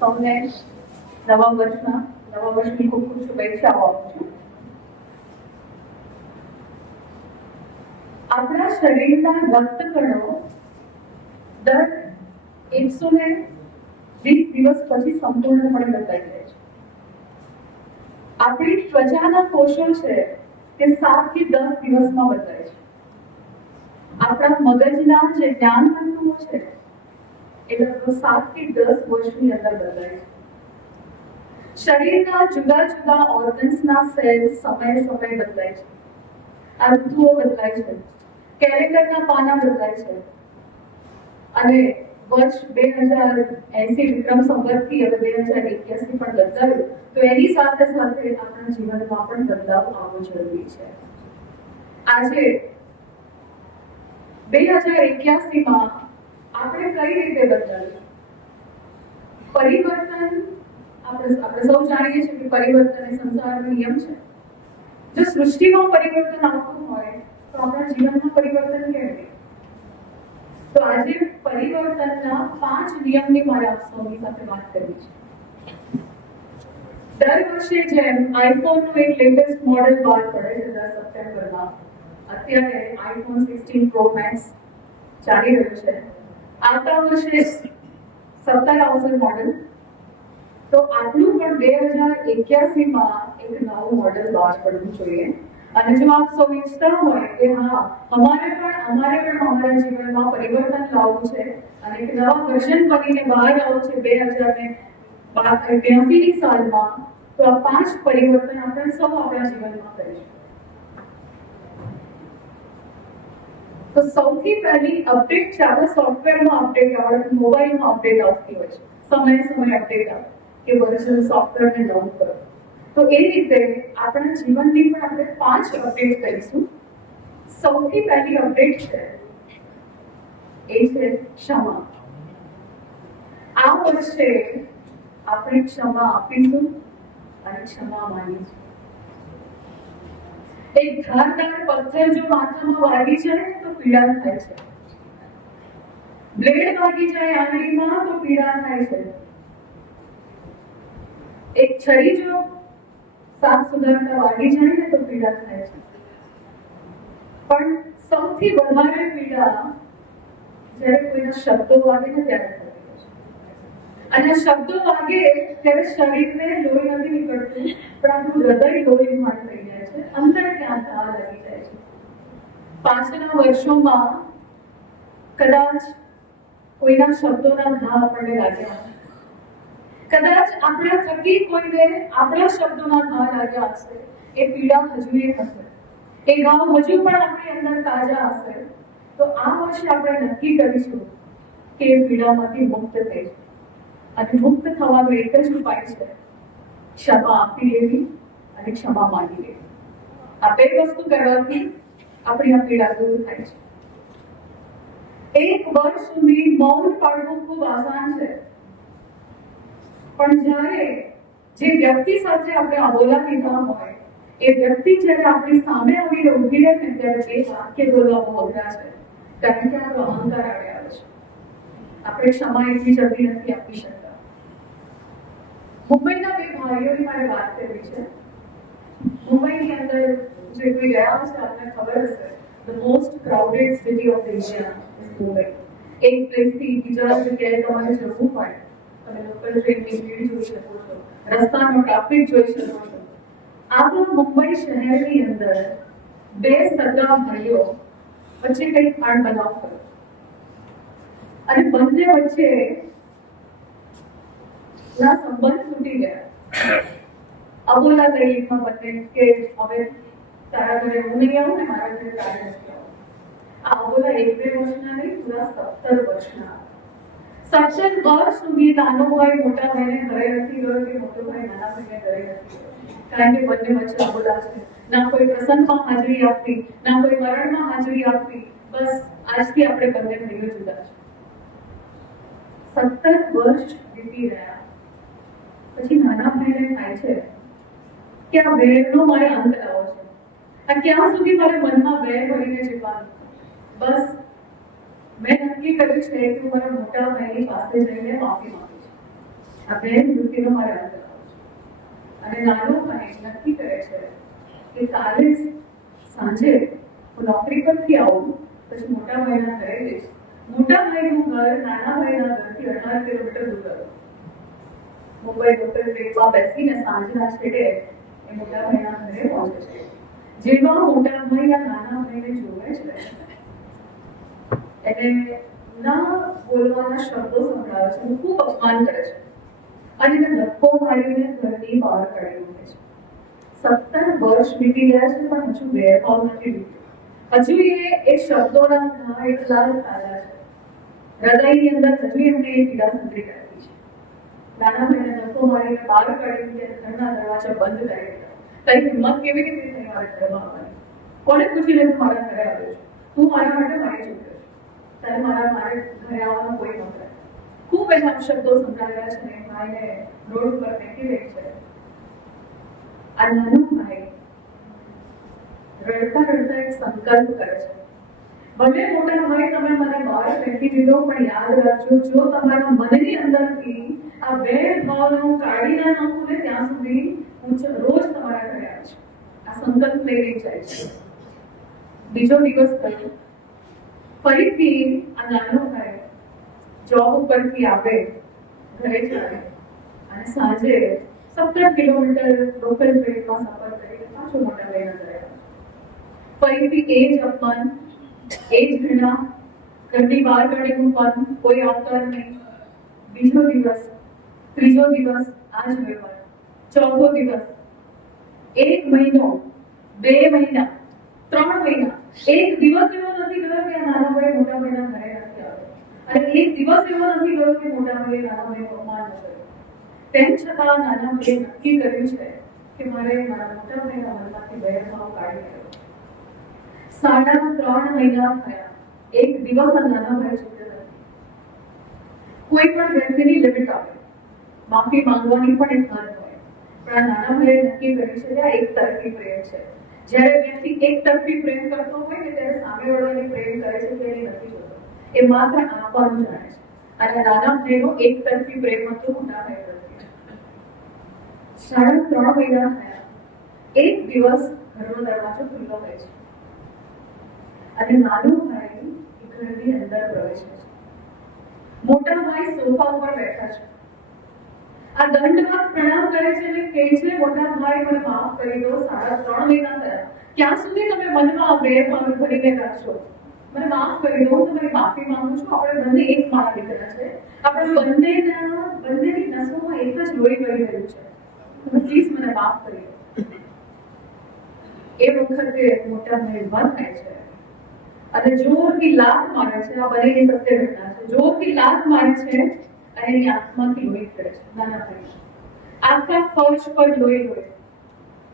સૌને નવા વર્ષની ખૂબ ખૂબ શુભેચ્છાઓ આપું છું. આપણા શરીરના રક્તકણો દર 120 દિવસ પછી સંપૂર્ણપણે બદલાઈ જાય છે. આપણી ત્વચાના કોષો છે તે 7 થી 10 દિવસમાં બદલાય છે. આપણા મગજના જે જ્ઞાન તંતુઓ છે એ લગભગ 7 થી 10 વર્ષની અંદર બદલાય છે. શરીરના જુદા જુદા ઓર્ગન્સના સેલ સમયે બદલાય છે. આ ઋતુઓ બદલાય છે. કેલેન્ડરના પાના બદલાય છે. અને વર્ષ 2080 વિક્રમ સંવતથી હવે 2081 પણ બદલાયું, તો એની સાથે સાથે આપણા જીવનમાં પણ બદલાવ આવવો જરૂરી છે. આજે 2081માં આપણે કઈ રીતે બદલાયું? પરિવર્તન આપણે સૌ જાણીએ છીએ કે પરિવર્તન એ સંસારનો નિયમ છે. જો સૃષ્ટિમાં પરિવર્તન આવતું હોય તો આપણા જીવનમાં પરિવર્તન કેમ નહીં? તો આજે પરિવર્તનના 5 નિયમની મારે આપ સૌની સાથે વાત કરવી છે. દર વર્ષે જેમ આઈફોનનું એક લેટેસ્ટ મોડેલ બહાર પડે છે 10 સપ્ટેમ્બરમાં, અત્યારે આઈફોન 16 પ્રો મેક્સ ચાલી રહ્યું છે. આવતા વર્ષે 17 આવશે મોડેલ. તો આટલું પણ 2081માં એક નવું મોડેલ બહાર પડવું જોઈએ. અને જો આપ સૌ ઈચ્છતા હોય કે હા અમારે પણ અમારા જીવનમાં પરિવર્તન લાવવું છે અને એક નવા વર્ઝન બનીને બહાર આવવું છે 2082ની સાલમાં, તો આ 5 પરિવર્તન આપણે સૌ આપણા જીવનમાં કરીશું. તો સૌથી પહેલી અપડેટ છે આપણા સોફ્ટવેરમાં અપડેટ આવે, મોબાઈલમાં અપડેટ આવતી હોય છે. સમયે અપડેટ આવે કે વર્ઝન સોફ્ટવેરને નવું કરો. તો એ રીતે આપણા જીવનની પણ આપણે 5 અપડેટ કરીશું. સૌથી પહેલી અપડેટ છે એ છે ક્ષમા. આ વર્ષે આપણે ક્ષમા આપીશું અને ક્ષમા માંગીશું. એક ધારદાર પથ્થર જો માથામાં વાગી જાય તો પીડા થાય છે. બ્લેડ વાગી જાય આંગળીમાં તો પીડા થાય છે. એક છરી જો સાફ સુધારતા વાગી જાય ને તો પીડા થાય છે. પણ સૌથી વધારે પીડા જ્યારે કોઈના શબ્દો વાગે ને ત્યારે થતી હોય છે. અને શબ્દો વાગે ત્યારે શરીરને લોહી નથી નીકળતું, પણ આપણું હૃદય લોહીમાં થઈ જાય છે. અંદર ક્યાં ઘા લાગી જાય છે. પાછળના વર્ષોમાં કદાચ કોઈના શબ્દોના ઘા આપણને લાગ્યા, કદાચ આપણા થકી કોઈને આપણા શબ્દોના ઘા લાગ્યા હશે. એ પીડા હજુ એ હશે, એ ઘા હજુ પણ આપણી અંદર તાજા હશે. તો આ વર્ષે આપણે નક્કી કરીશું કે એ પીડામાંથી મુક્ત થઈશું. અને મુક્ત થવાનો એક જ ઉપાય છે ક્ષમા આપી લેવી અને ક્ષમા માંગી લેવી. આ 2 વસ્તુ કરવાથી આપણી આ પીડા દૂર થાય છે. 1 વર્ષ સુધી મૌન પાળવું ખૂબ આસાન છે, પણ જ્યારે જે વ્યક્તિ સાથે આપણે અબોલા લીધા હોય એ વ્યક્તિ જ્યારે આપણી સામે આવીને ઊભી રહે ને ત્યારે 2 વાક્ય બોલવા બહુ અઘરા છે. કારણ કે આપણો અહંકાર આવી આવે છે. આપણે ક્ષમા એટલી જલ્દી નથી આપી શકતા. મુંબઈના 2 ભાઈઓની મારે વાત કરવી છે. મુંબઈની અંદર જે કોઈ ગયા હશે આપને ખબર હશે, the most crowded city of India is Mumbai. એક પ્લેસથી બીજા જગ્યાએ તમારે જવું હોય, તમે લોકલ ટ્રેનની ભીડ જોઈ શકો છો, રસ્તાનો ટ્રાફિક જોઈ શકો છો. આવા મુંબઈ શહેરની અંદર 2 સગા ભાઈઓ વચ્ચે કંઈક અણબનાવ થયો અને બંને વચ્ચે ના સંબંધ તૂટી ગયા. અબોલા તરીકેમાં બંને કે હવે તારા ઘરે હું નહીં આવું ને મારા ઘરે તારે નથી આવું. આ અબોલા 1-2 વર્ષના નહીં, પૂરા 17 વર્ષના. 17 વર્ષ સુધી નાનો ભાઈ મોટા ભાઈને ઘરે નથી ગયો કે મોટો ભાઈ નાના ભાઈને ઘરે નથી ગયો. કારણ કે બંને વચ્ચે અબોલા છે. ના કોઈ પ્રસંગમાં હાજરી આપતી, ના કોઈ મરણમાં હાજરી આપતી. બસ આજથી આપણે બંને ભાઈઓ જુદા છે. 17 વર્ષ વીતી રહ્યા પછી નાના ભાઈને થાય છે કે આ વેરનો મારે અંત લાવવો છે. આ ક્યાં સુધી મારે મનમાં વેર ભરીને જીવવાનું? બસ મેં નક્કી કર્યું છે કે હું મારા મોટા ભાઈની પાસે જઈને માફી માંગીશ. આ બેન મૃત્યુનો મારે અંત લાવો છે. અને નાનો ભાઈ નક્કી કરે છે કે કાલે સાંજે હું નોકરી પરથી આવું પછી મોટા ભાઈના ઘરે જઈશ. મોટા ભાઈનું ઘર નાના ભાઈના ઘરથી 18 કિલોમીટર દૂર હતું. મુંબઈ લોકલ ટ્રેનમાં બેસીને સાંજના છેડે એ મોટા ભાઈના ઘરે પહોંચે છે. જેમાં મોટા ભાઈ આ નાના ભાઈને જોવે છે એને ના બોલવાના શબ્દો સંભળાવે છે, ખૂબ અપમાન કરે છે અને એને ધક્કો મારીને ઘરની બહાર કાઢી મૂકે છે. 17 વર્ષ વીતી ગયા છે પણ હજુ વેરભાવ નથી વીત્યો. હજુ એ શબ્દોના ઘા એટલા તાજા છે. હૃદયની અંદર હજુ એમને એ પીડા સંતરી રાખી છે. નાના ભાઈને ધક્કો મારીને બહાર કાઢી મૂકે, ઘરના દરવાજા બંધ કરી દીધા. તારી હિંમત કેવી રીતે થઈ મારા ઘરમાં આવવાની? કોને પૂછીને તું મારા ઘરે આવ્યો છું? તું મારા માટે મારી ચૂક્યો છે. તારે મારે ઘરે આવવાનો કોઈ નહોતો. ખૂબ એના શબ્દો સંભળાવ્યા છે ને ભાઈને રોડ પર ફેંકી દે છે. આ નાનો ભાઈ રડતા રડતા એક સંકલ્પ કરે છે, ભલે મોટા ભાઈ તમે મને બહાર ફેંકી દીધો પણ યાદ રાખજો, જો તમારા મનની અંદરથી આ વેર ભાવને હું કાઢી ના નાખું ને ત્યાં સુધી હું રોજ તમારા ઘરે આવીશ. આ સંકલ્પ લઈ જાય છે. બીજો દિવસ થયો, ફરીથી આ નાનો ભાઈ જોબ ઉપરથી આવે, ઘરે જાય અને સાંજે 17 કિલોમીટર લોકલ ટ્રેનમાં સફર કરીને પાછો મોટા ભાઈના ઘરે આવે. ફરીથી એ જ અપમાન, એ જ ઘૃણા, ઘરની બહાર કાઢી મૂકવાનું, કોઈ આવકાર નહીં. બીજો દિવસ, ત્રીજો દિવસ, આ જ વ્યવહાર. ચોથો દિવસ, 1 મહિનો, 2 મહિના, 3 મહિના, એક દિવસ એવો નથી ગયો કે નાના ભાઈ મોટા ભાઈના ઘરે નથી આવ્યો. અને એક દિવસ એવો નથી ગયો કે મોટા ભાઈએ નાના ભાઈનું અપમાન ન કર્યું. તેમ છતાં નાના ભાઈએ નક્કી કર્યું છે કે મારે મારા મોટા ભાઈના મનમાંથી વેરભાવ કાઢી લેવો. 3.5 મહિના થયા, એક દિવસ આ નાના ભાઈ ચૂક્યો નથી. કોઈ પણ વ્યક્તિની લિમિટ આવે, માફી માંગવાની પણ એક હદ હોય, પણ આ નાના ભાઈએ નક્કી કર્યું છે કે આ એક તરફી પ્રેમ છે. જ્યારે વ્યક્તિ એક તરફી પ્રેમ કરતો હોય ને ત્યારે સામેવાળાને પ્રેમ કરે છે તે નથી જોતો, એ માત્ર આપવાનું જાણે છે. અને નાના ભાઈનો એક તરફી પ્રેમ હતો મોટા ભાઈ પ્રત્યે. 3.5 મહિના થયા, એક દિવસ ઘરનો દરવાજો ખુલ્લો હોય છે અને નાનો ભાઈ ઘરની અંદર પ્રવેશે છે. મોટા ભાઈ સોફા ઉપર બેઠા છે. આ દંડવત પ્રણામ કરે છે અને કહે છે, મોટા ભાઈ મને માફ કરી દો, 3.5 મહિના થયા, ક્યાં સુધી તમે મનમાં વેરભાવ ભરીને રાખશો? મને માફ કરી દો, હું તમારી માફી માંગુ છું. આપણે બંને એક મારા દીકરા છે, આપણે બંનેની નસોમાં એક જ લોહી વહી રહ્યું છે. તમે પ્લીઝ મને માફ કરી દો. એ વખતે મોટા ભાઈ બંધ થાય છે અને જોરથી લાત મારે છે. આ બનેલી સત્ય ઘટના છે. જોરથી લાત મારે છે અને એની આંખમાંથી લોહી કરે છે. નાના ભાઈ આખા ફર્શ પર લોહી હોય,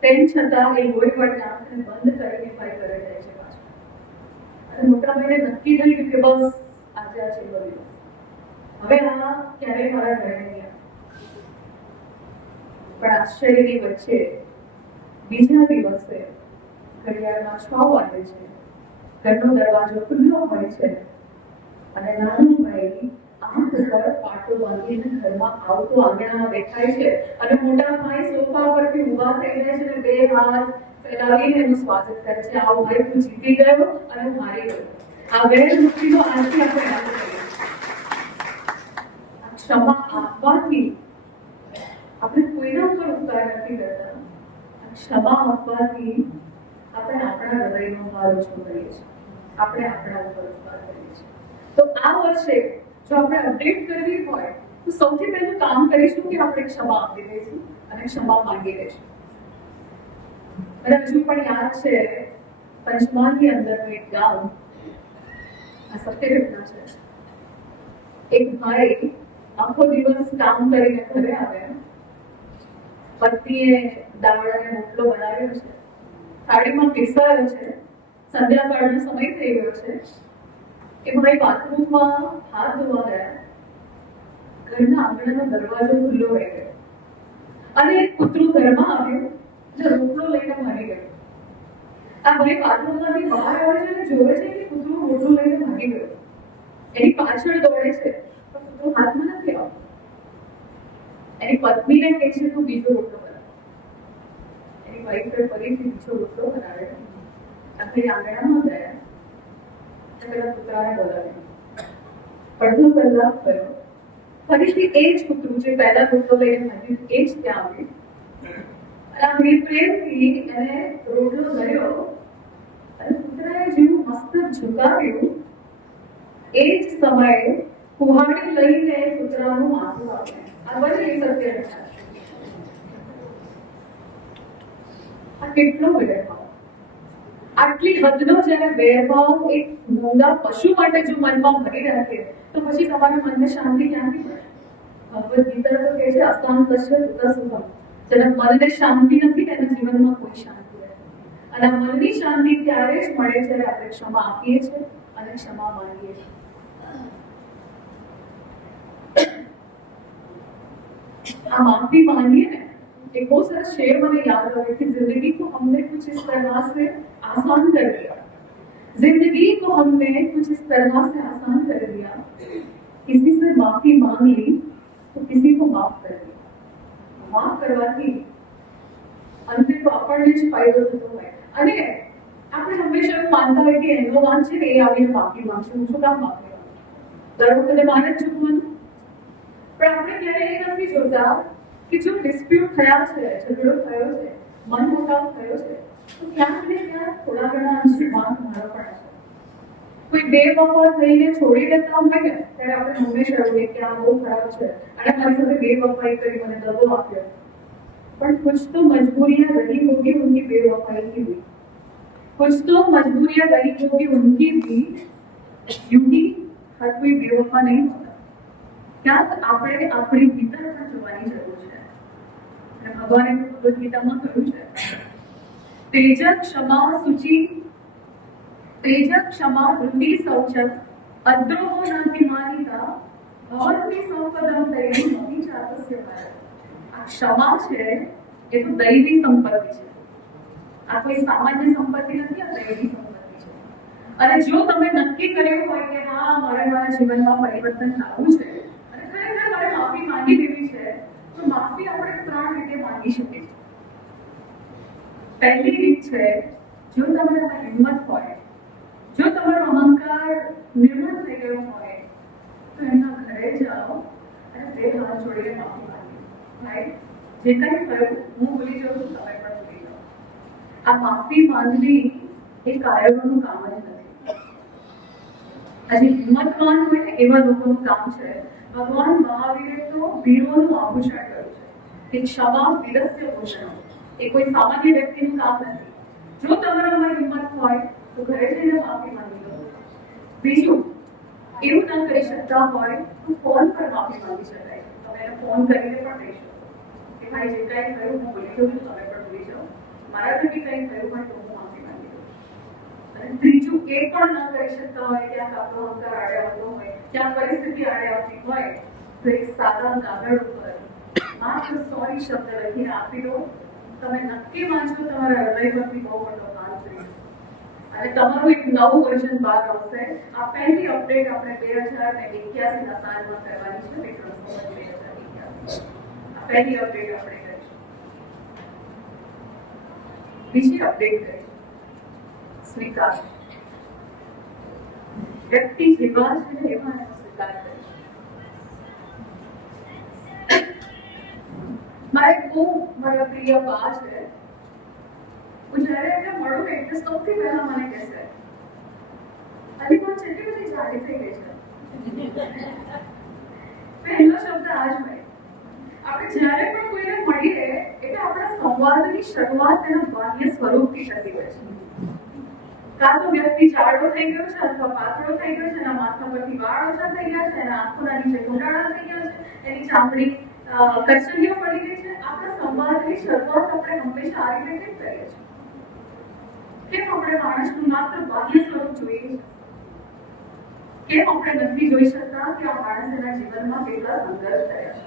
તેમ છતાં એ લોહી વડે આંખને બંધ કરીને ભાઈ ઘરે જાય છે પાછો. અને મોટા ભાઈને નક્કી થઈ ગયું કે બસ આજે આ છેલ્લો દિવસ, હવે આ ક્યારેય મારા ઘરે નહીં આવે. પણ આશ્ચર્યની વચ્ચે બીજા દિવસે ઘડિયાળમાં 6 વાગે છે. ઘરનો દરવાજો ખુલ્લો હોય છે અને નાનો ભાઈ આંખ ઉપર પાટો બાંધીને ઘરમાં આવતો આંગણામાં દેખાય છે અને મોટા ભાઈ સોફા પરથી ઊભા થઈ જાય છે અને 2 હાથ ફેલાવીને એનું સ્વાગત કરે છે. આવો ભાઈ, તું જીતી ગયો અને હું હારી ગયો. આ વેર મુક્તિનો આજથી આપણે યાદ કરીએ. આ ક્ષમા આપવાથી આપણે કોઈના ઉપર ઉપકાર નથી કરતા. આ ક્ષમા આપવાથી આપણે આપણા હૃદયનો ભાર ઓછો કરીએ છીએ, આપણે આપણા ઉપર ઉપકાર કરીએ છીએ. તો આ વર્ષે જો આપણે અપડેટ કરવી હોય તો સૌથી પહેલું કામ કરીશું કે આપણે ક્ષમા આપી દઈશું અને ક્ષમા માંગી લઈશું. મને હજુ પણ યાદ છે, પંચમહાલની અંદરનું એક ગામ, આ સત્ય ઘટના છે. એક ભાઈ આખો દિવસ કામ કરીને ઘરે આવ્યા. પત્નીએ દાળ અને રોટલો બનાવ્યો છે, થાળીમાં પીરસાયો છે, સંધ્યાકાળનો સમય થઈ ગયો છે. એ ભાઈ બાથરૂમમાં હાથ ધોવા ગયા. ઘરના આંગણાનો દરવાજો ખુલ્લો રહી ગયો અને એક કૂતરું ઘરમાં આવ્યું અને રોટલો લઈને ભાગી ગયું. આ ભાઈ બાથરૂમમાંથી બહાર આવે છે અને જોવે છે કે કૂતરું રોટલો લઈને ભાગી ગયું. એની પાછળ દોડે છે પણ કૂતરું હાથમાં નથી આવતું. એની પત્નીને કહે છે તું બીજો રોટલો બના. એની વાઈફે ફરીથી બીજો રોટલો બનાવ્યો. આખરી આંગણામાં ગયા. પેલા કૂતરાને બોલાવ્યો. અડધો કલાક થયો. ફરીથી એ જ કૂતરું જે પહેલા રોટલો લઈને ભાગ્યું એ જ ત્યાં આવ્યું. અને આ પ્રેમથી એને રોટલો ગયો અને કૂતરાએ જેવું મસ્તક ઝુકાવ્યું એ જ સમયે કુહાડી લઈને કૂતરાનું માથું આપે. આ બધી સત્ય ઘટના છે. આ કેટલો વેરભાવ, આટલી હદનો જ્યારે વેરભાવ એક મૂંગા પશુ માટે જો મનમાં ભરી રાખે તો પછી તમારા મનને શાંતિ ક્યાંથી મળે? ભગવદ ગીતા તો કહે છે અશાંતસ્ય દુઃખ સુખમ. જેના મનને શાંતિ નથી તેના જીવનમાં કોઈ શાંતિ નથી. અને મનની શાંતિ ત્યારે જ મળે જ્યારે આપણે ક્ષમા આપીએ છીએ અને ક્ષમા માંગીએ છીએ. આ માફી मांगिए ना, एक बहुत सारा शेर मुझे याद आ कि जिंदगी को हमने कुछ इस तरह से आसान कर दिया, जिंदगी को हमने कुछ इस तरह से आसान कर दिया, किसी से माफी मांग ली तो किसी को माफ कर दिया. माफ करवाથી અંતે તો આપણને જ ફાયદો થતો હોય. અને આપણે હંમેશા એવું માનતા હોય કે એનો વાંક છે ને એ આવીને માફી માંગશે, હું શું કામ માફી માંગુ? દર વખતે માને જ ચૂકવાનું. પણ આપણે ક્યારે એ નથી જોતા કે જો ડિસ્પ્યુટ થયા છે, ઝઘડો થયો છે, મનમોટાવ થયો છે, તો ક્યાંક ને ક્યાંક થોડા ઘણા અંશે વાંક મારો પણ છે. કોઈ બેવફા થઈને છોડી દેતા હોય ને ત્યારે આપણે હંમેશા એવું કે આ બહુ ખરાબ છે અને મારી સાથે બેવફાઈ કરી મને દગો આપ્યો. पर कुछ तो मजबूरियां रही होगी उनकी बेवफाई की भी, कुछ तो मजबूरियां रही होगी उनकी भी, क्योंकि हर कोई बेवफा नहीं होता. क्या આપણે આપણી ભીતર પણ જોવાની જરૂર છે. અને ભગવાને ભગવદ ગીતામાં કહ્યું છે તેજ ક્ષમા શુચિ, તેજ ક્ષમા વૃત્તિ શૌચમ અદ્રોહો નાતિ માનિતા ભવન્તિ સંપદમ દૈવી મહી ચાતસ્ય ભારત. ક્ષમા છે એ તો દૈવી સંપત્તિ છે. આ કોઈ સામાન્ય સંપત્તિ નથી, આ દૈવી સંપત્તિ છે. અને જો તમે નક્કી કર્યું હોય કે હા મારે મારા જીવનમાં પરિવર્તન લાવવું છે અને ખરેખર મારે માફી માંગી દેવી છે, તો માફી આપણે 3 રીતે માંગી શકીએ છીએ. પહેલી રીત છે જો તમારામાં હિંમત હોય, જો તમારો અહંકાર નિર્મળ થઈ ગયો હોય તો એમના ઘરે જાઓ અને 2 હાથ જોડીને માફી જે કંઈ થયું હું ભૂલી જાઉં છું, તમે પણ ભૂલી જાઓ. આ માફી માંગવી એ કાયરોનું કામ જ નથી. આજે હિંમતવાન હોય ને એવા લોકોનું કામ છે. ભગવાન મહાવીરે તો વીરોનું આભૂષણ કર્યું છે કે ક્ષમા વીરસ્ય ભૂષણ. એ કોઈ સામાન્ય વ્યક્તિનું કામ નથી. જો તમારામાં હિંમત હોય તો ઘરે જઈને માફી માંગી લો. બીજું, એવું ન કરી શકતા હોય તો ફોન પર માફી માંગી શકાય. તમે એને ફોન કરીને પણ કહી શકો કે ભાઈ જે કંઈ થયું હું ભૂલી જાઉં છું, તમે પણ ભૂલી જાઓ, મારાથી બી કંઈ થયું હોય તો હું માફી માંગી લઉં. અને ત્રીજું, એ પણ ન કરી શકતા હોય, ક્યાંક આપણો અહંકાર આડે આવતો હોય, ક્યાંક પરિસ્થિતિ આડે આવતી હોય તો એક સાદા કાગળ ઉપર માત્ર સોરી શબ્દ લખીને આપી દો. તમે નક્કી વાંચો તમારા હૃદયમાંથી બહુ મોટો કામ થઈ જશે અને તમારું એક નવું વર્ઝન બહાર આવશે. આ પહેલી અપડેટ આપણે 2081ના સાલમાં કરવાની છે, વિક્રમ સંવત 2081. પહેલી અપડેટ આપણે કરીશું. બીજી અપડેટ કરીશું સ્વીકાર. વ્યક્તિ જેવા છે એવા એનો સ્વીકાર કરીશું. મારે બહુ મારા પ્રિય બા છે. હું જ્યારે એમને મળું ને એટલે સૌથી પહેલા મને કહેશે અલીબા કેટલી બધી જાડી થઈ ગઈ છે. પહેલો શબ્દ આ જ હોય. આપણે જ્યારે પણ કોઈને મળીએ એટલે આપણા સંવાદની શરૂઆત તેના બાહ્ય સ્વરૂપથી થતી હોય છે. કાં તો વ્યક્તિ જાડો થઈ ગયો છે અથવા પાતળો થઈ ગયો છે, એના માથા પરથી વાળ ઓછા થઈ ગયા છે, એના આંખોના નીચે ઘોડાળા થઈ ગયા છે, એની ચામડી કરચલીઓ પડી ગઈ છે. આપણા સંવાદની શરૂઆત આપણે હંમેશા આ રીતે કેમ કરીએ છીએ? કેમ આપણે માણસનું માત્ર બાહ્ય સ્વરૂપ જોઈએ છીએ? કેમ આપણે નથી જોઈ શકતા કે આ માણસ એના જીવનમાં કેટલા સંઘર્ષ થયા છે?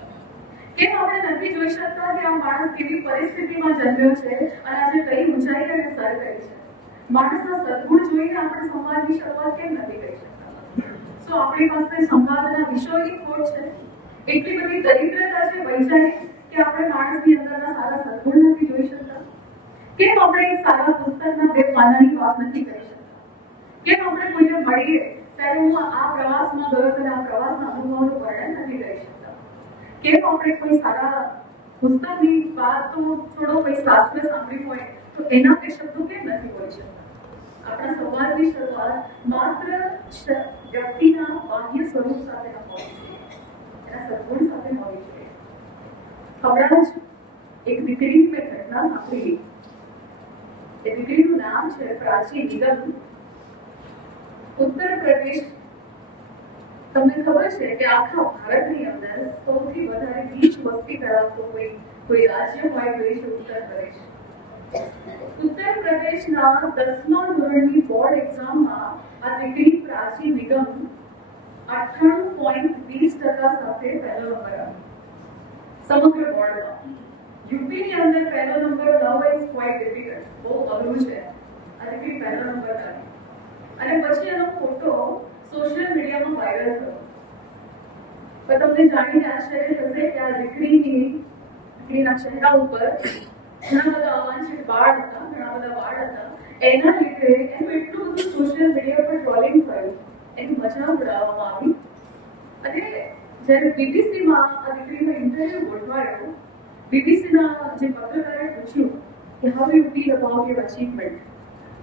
કેમ આપણે નથી જોઈ શકતા કે આ માણસ કેવી પરિસ્થિતિમાં જન્મ્યો છે અને આજે કઈ ઊંચાઈ અને સર કરી છે? માણસના સદગુણ જોઈને આપણે સંવાદની શરૂઆત કેમ નથી કરી શકતા? સો આપણી પાસે સંવાદના વિષયોની ખોટ છે, એટલી બધી દરિદ્રતા છે, વિચારીએ કે આપણે માણસની અંદરના સારા સદગુણ નથી જોઈ શકતા? કેમ આપણે એક સારા પુસ્તકના 2 પાનાની વાત નથી કરી શકતા? કેમ આપણે કોઈને મળીએ ત્યારે હું આ પ્રવાસમાં ગયો અને આ પ્રવાસના અનુભવનું વર્ણન નથી કરી શકતા? કેમ આપણે કોઈ સારા પુસ્તકની વાત તો છોડો, કોઈ શાસ્ત્ર સાંભળ્યું હોય તો એના બે શબ્દો કેમ નથી બોલી શકતા? આપણા સંવાદની શરૂઆત માત્ર વ્યક્તિના બાહ્ય સ્વરૂપ સાથે ન હોવી જોઈએ, એના સદગુણ સાથે હોવી જોઈએ. હમણાં જ એક દીકરીની મેં ઘટના સાંભળી. એ દીકરીનું નામ છે પ્રાચી નિગમ. ઉત્તર પ્રદેશ, તમને ખબર છે કે આખા ભારતની અંદર સૌથી વધારે નીચ વસ્તી ધરાવતો કોઈ રાજ્ય હોય તો એ છે ઉત્તર પ્રદેશ. ઉત્તર પ્રદેશના 10મા ધોરણની બોર્ડ એક્ઝામમાં આ દીકરી પ્રાચી નિગમ 98.20% સાથે પહેલો નંબર આવ્યો સમગ્ર બોર્ડમાં. યુપીની અંદર પહેલો નંબર લાવવો ઇઝ ક્વાઇટ ડિફિકલ્ટ, બહુ અઘરું છે. આ દીકરી પહેલો નંબર લાવી અને પછી એનો ફોટો સોશિયલ મીડિયામાં વાયરલ થયો. પણ તમને જાણીને આશ્ચર્ય થશે કે આ દીકરીના ચહેરા ઉપર ઘણા બધા અવાંછિત વાળ હતા, ઘણા બધા વાળ હતા. એના લીધે એનું એટલું બધું સોશિયલ મીડિયા પર ટ્રોલિંગ થયું, એની મજાક ઉડાવવામાં આવી. અને જ્યારે બીબીસીમાં આ દીકરીનો ઇન્ટરવ્યુ ગોઠવાયો, બીબીસીના જે પત્રકારે પૂછ્યું કે how you feel about your achievement,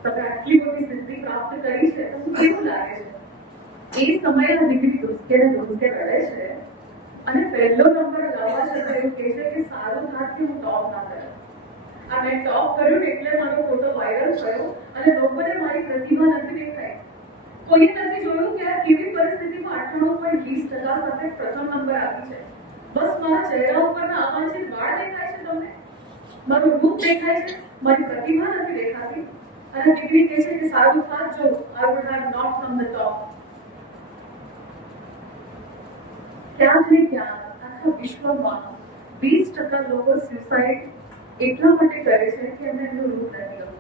તમે આટલી બધી સિદ્ધિ પ્રાપ્ત કરી છે તો કેવું લાગે છે? એ સમયે આ દીકરી ધ્રુસકે રડે છે અને પહેલો નંબર લાવવા છતાં એવું કહે છે કે સારું થાત કે હું ટોપ ના કર્યો. આ મેં ટોપ કર્યું ને એટલે મારો ફોટો વાયરલ થયો અને લોકોને મારી પ્રતિભા નથી દેખાઈ. કોઈએ નથી જોયું કે આ કેવી પરિસ્થિતિમાં 98.20% સાથે પ્રથમ નંબર આવી છે. બસ મારા ચહેરા ઉપરના અવાંછિત વાળ દેખાય છે તમને, મારું રૂપ દેખાય છે, મારી પ્રતિભા નથી દેખાતી. અને દીકરી કહે છે કે સારું થાત જો I would have not come the top. ક્યાંક ને ક્યાંક આખા વિશ્વમાં 20% લોકો સુસાઇડ એટલા માટે કરે છે કે એમને એમનું રૂપ નથી ગમતું.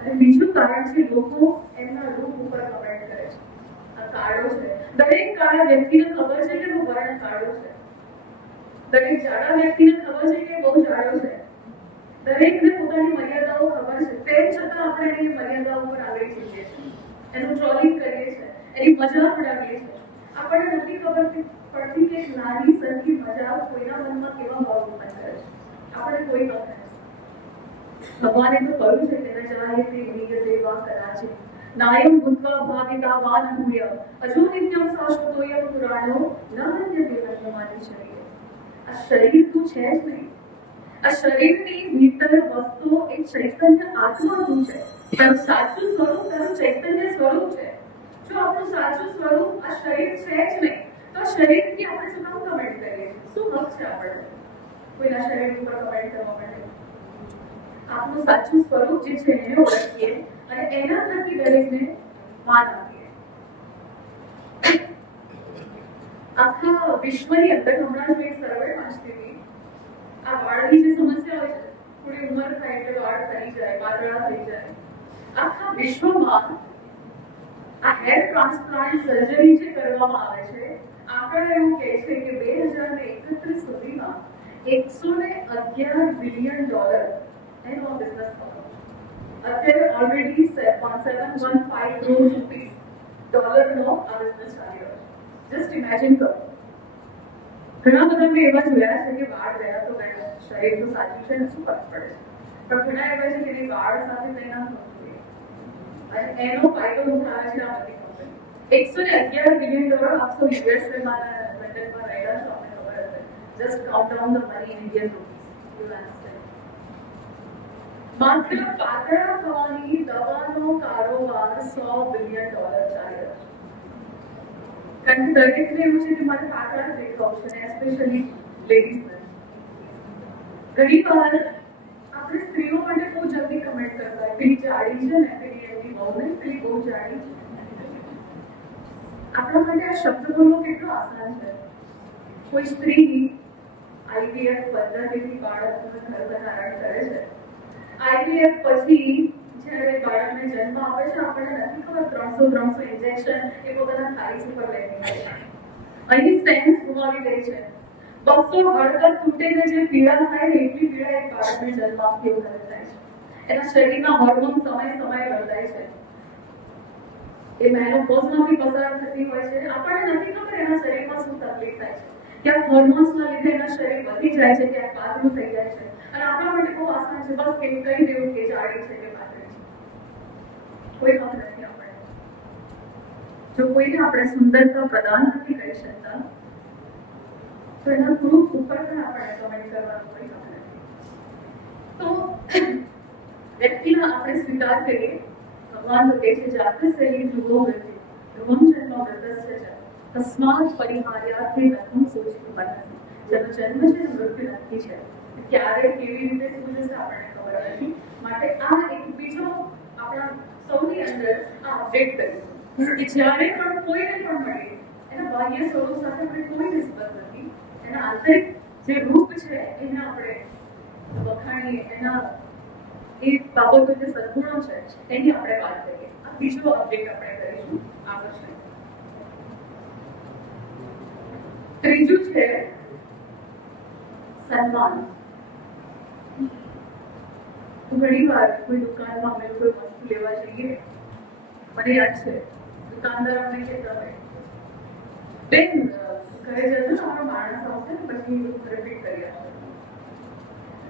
અને બીજું કારણ છે લોકો એમના રૂપ ઉપર કમેન્ટ કરે છે. આ કાળો છે, દરેક કાળા વ્યક્તિને ખબર છે કે હું વર્ણ કાળો છે. દરેક જાડા વ્યક્તિને ખબર છે કે બહુ જાડો છે. દરેકને પોતાની મર્યાદાઓ ખબર છે, તેમ છતાં આપણે એની મર્યાદાઓ પર આવી છીએ, એનું ટ્રોલિંગ કરીએ છીએ, એની મજાક ઉડાવીએ છીએ. આપણને નથી ખબર પડતી કે નાની સરખી મજાક કોઈના મનમાં કેવા ભાવ ઉત્પન્ન કરે છે. આપણે કોઈ ન કહે. ભગવાને તો કહ્યું છે કે ન જાયે તે નિયતે વા કરાચે નાયમ ભૂત્વા ભાવિતા વાન ભૂય અજો નિત્યમ શાશ્વતોયમ પુરાણો ન હન્ય દેવન્યમાની શરીર. આ શરીર તું છે જ નહીં. આ શરીરની ભીતર વસ્તુ એક ચૈતન્ય આત્મા તું છે. તારું સાચું સ્વરૂપ તારું ચૈતન્ય સ્વરૂપ છે. જો આપણું સાચું સ્વરૂપ આ શરીર છે જ નહીં તો શરીરથી આપણે શું કામ કમેન્ટ કરીએ? શું હક છે આપણને કોઈના શરીર ઉપર કમેન્ટ કરવા માટે? આપણું સાચું સ્વરૂપ જે છે એને ઓળખીએ અને એના થકી દરેકને માન આપીએ. આખા વિશ્વની અંદર હમણાં જ એક સર્વે વાંચતી હતી. આ વાળની જે સમસ્યા હોય છે, થોડી ઉંમર થાય એટલે વાળ થઈ જાય, વાદળા થઈ જાય. આખા વિશ્વમાં આ હેર ટ્રાન્સપ્લાન્ટ સર્જરી જે કરવામાં આવે છે, આંકડા એવું કહે છે કે 2031 સુધીમાં $111 બિલિયન એનો બિઝનેસ થવાનો છે. અત્યારે ઓલરેડી 715 કરોડ રૂપીસ ડોલરનો આ બિઝનેસ ચાલી રહ્યો છે. જસ્ટ ઇમેજિન કરો. ઘણા બધા મેં એવા જોયા છે કે વાળ ગયા તો ગયા, શરીર તો સાચું છે ને શું ફરક પડે છે, પણ ઘણા એવા છે કે વાળ સાથે કંઈ ના થવું જોઈએ અને એનો ફાયદો ઉઠાવે છે આ બધી કંપની. $111 બિલિયન આપશો યુએસએમાં લંડનમાં રહેલા છો, અમને ખબર હશે. Just count down the money in Indian rupees. You understand. માત્ર પાતળા થવાની દવાનો કારોબાર $100 બિલિયન ચાલી રહ્યો છે. કારણ કે દરેકને એવું છે કે મારે પાતળા દેખાવું છે, એસ્પેશિયલી લેડીઝને. ઘણી વાર આપણે સ્ત્રીઓ માટે બહુ જલ્દી કમેન્ટ કરતા હોય, પેલી જાડી છે ને, પેલી એમની બહુ ને, પેલી બહુ જાડી છે. આપણા માટે આ શબ્દ બોલવો કેટલો આસાન છે. કોઈ સ્ત્રી IVF પદ્ધતિથી બાળકનું ગર્ભધારણ કરે છે. IVF પછી જ્યારે બાળકને જન્મ આપે છે, આપણને નથી ખબર 300 ઇન્જેક્શન એ પોતાના થાઈસ ઉપર લઈને અહીંની સેન્સ ગુમાવી દે છે. 200 હળદર તૂટીને જે પીડા થાય ને એટલી પીડા એક બાળકને જન્મ આપતી વખતે થાય છે. એના શરીરના હોર્મોન સમય બદલાય છે. એ મેનોપોઝમાં બી પસાર થતી હોય છે. આપણને નથી ખબર એના શરીરમાં શું તકલીફ થાય છે. ક્યાંક હોર્મોન્સના લીધે એના શરીર વધી જાય છે, ક્યાંક પાતળું થઈ જાય છે. અને આપણા માટે બહુ આસાન છે, બસ કહી દેવું કે જાડી છે કે પાતળી છે. કોઈ ખબર નથી આપણે. જો કોઈને આપણે સુંદરતા પ્રદાન નથી કરી શકતા તો એના પ્રૂફ ઉપર પણ આપણે કમેન્ટ કરવાનું કોઈ કામ નથી. તો વ્યક્તિના આપણે સ્વીકાર કરીએ. ભગવાન તો કહે છે જાતે શરીર ધ્રુવો વૃત્તિ ધ્રુવમ જન્મ વૃતસ્ય છે તસ્માત પરિહાર્યાર્થે કથમ સૂચિ મનસી. જેનો જન્મ છે ને મૃત્યુ નક્કી છે. ક્યારે કેવી રીતે શું જશે આપણને ખબર નથી. માટે આ એક બીજો આપણા સૌની અંદર આ અપડેટ કરીશું કે જ્યારે પણ કોઈને પણ મળીએ એના બાહ્ય સ્વરૂપ સાથે આપણે કોઈ નિસ્બત નથી. એના આંતરિક જે રૂપ છે એને આપણે વખાણીએ, એના એ બાબતો જે સદગુણો છે એની આપણે વાત કરીએ. આ બીજો અપડેટ આપણે કરીશું આ વર્ષે. ત્રીજું છે સન્માન. ઘણી વાર કોઈ દુકાનમાં અમે કોઈ વસ્તુ લેવા જઈએ, મને યાદ છે દુકાનદાર અમને કહેતા હોય બેન ઘરે જજો ને અમારો માણસ આવશે ને પછી રિપીટ કરી આપશે.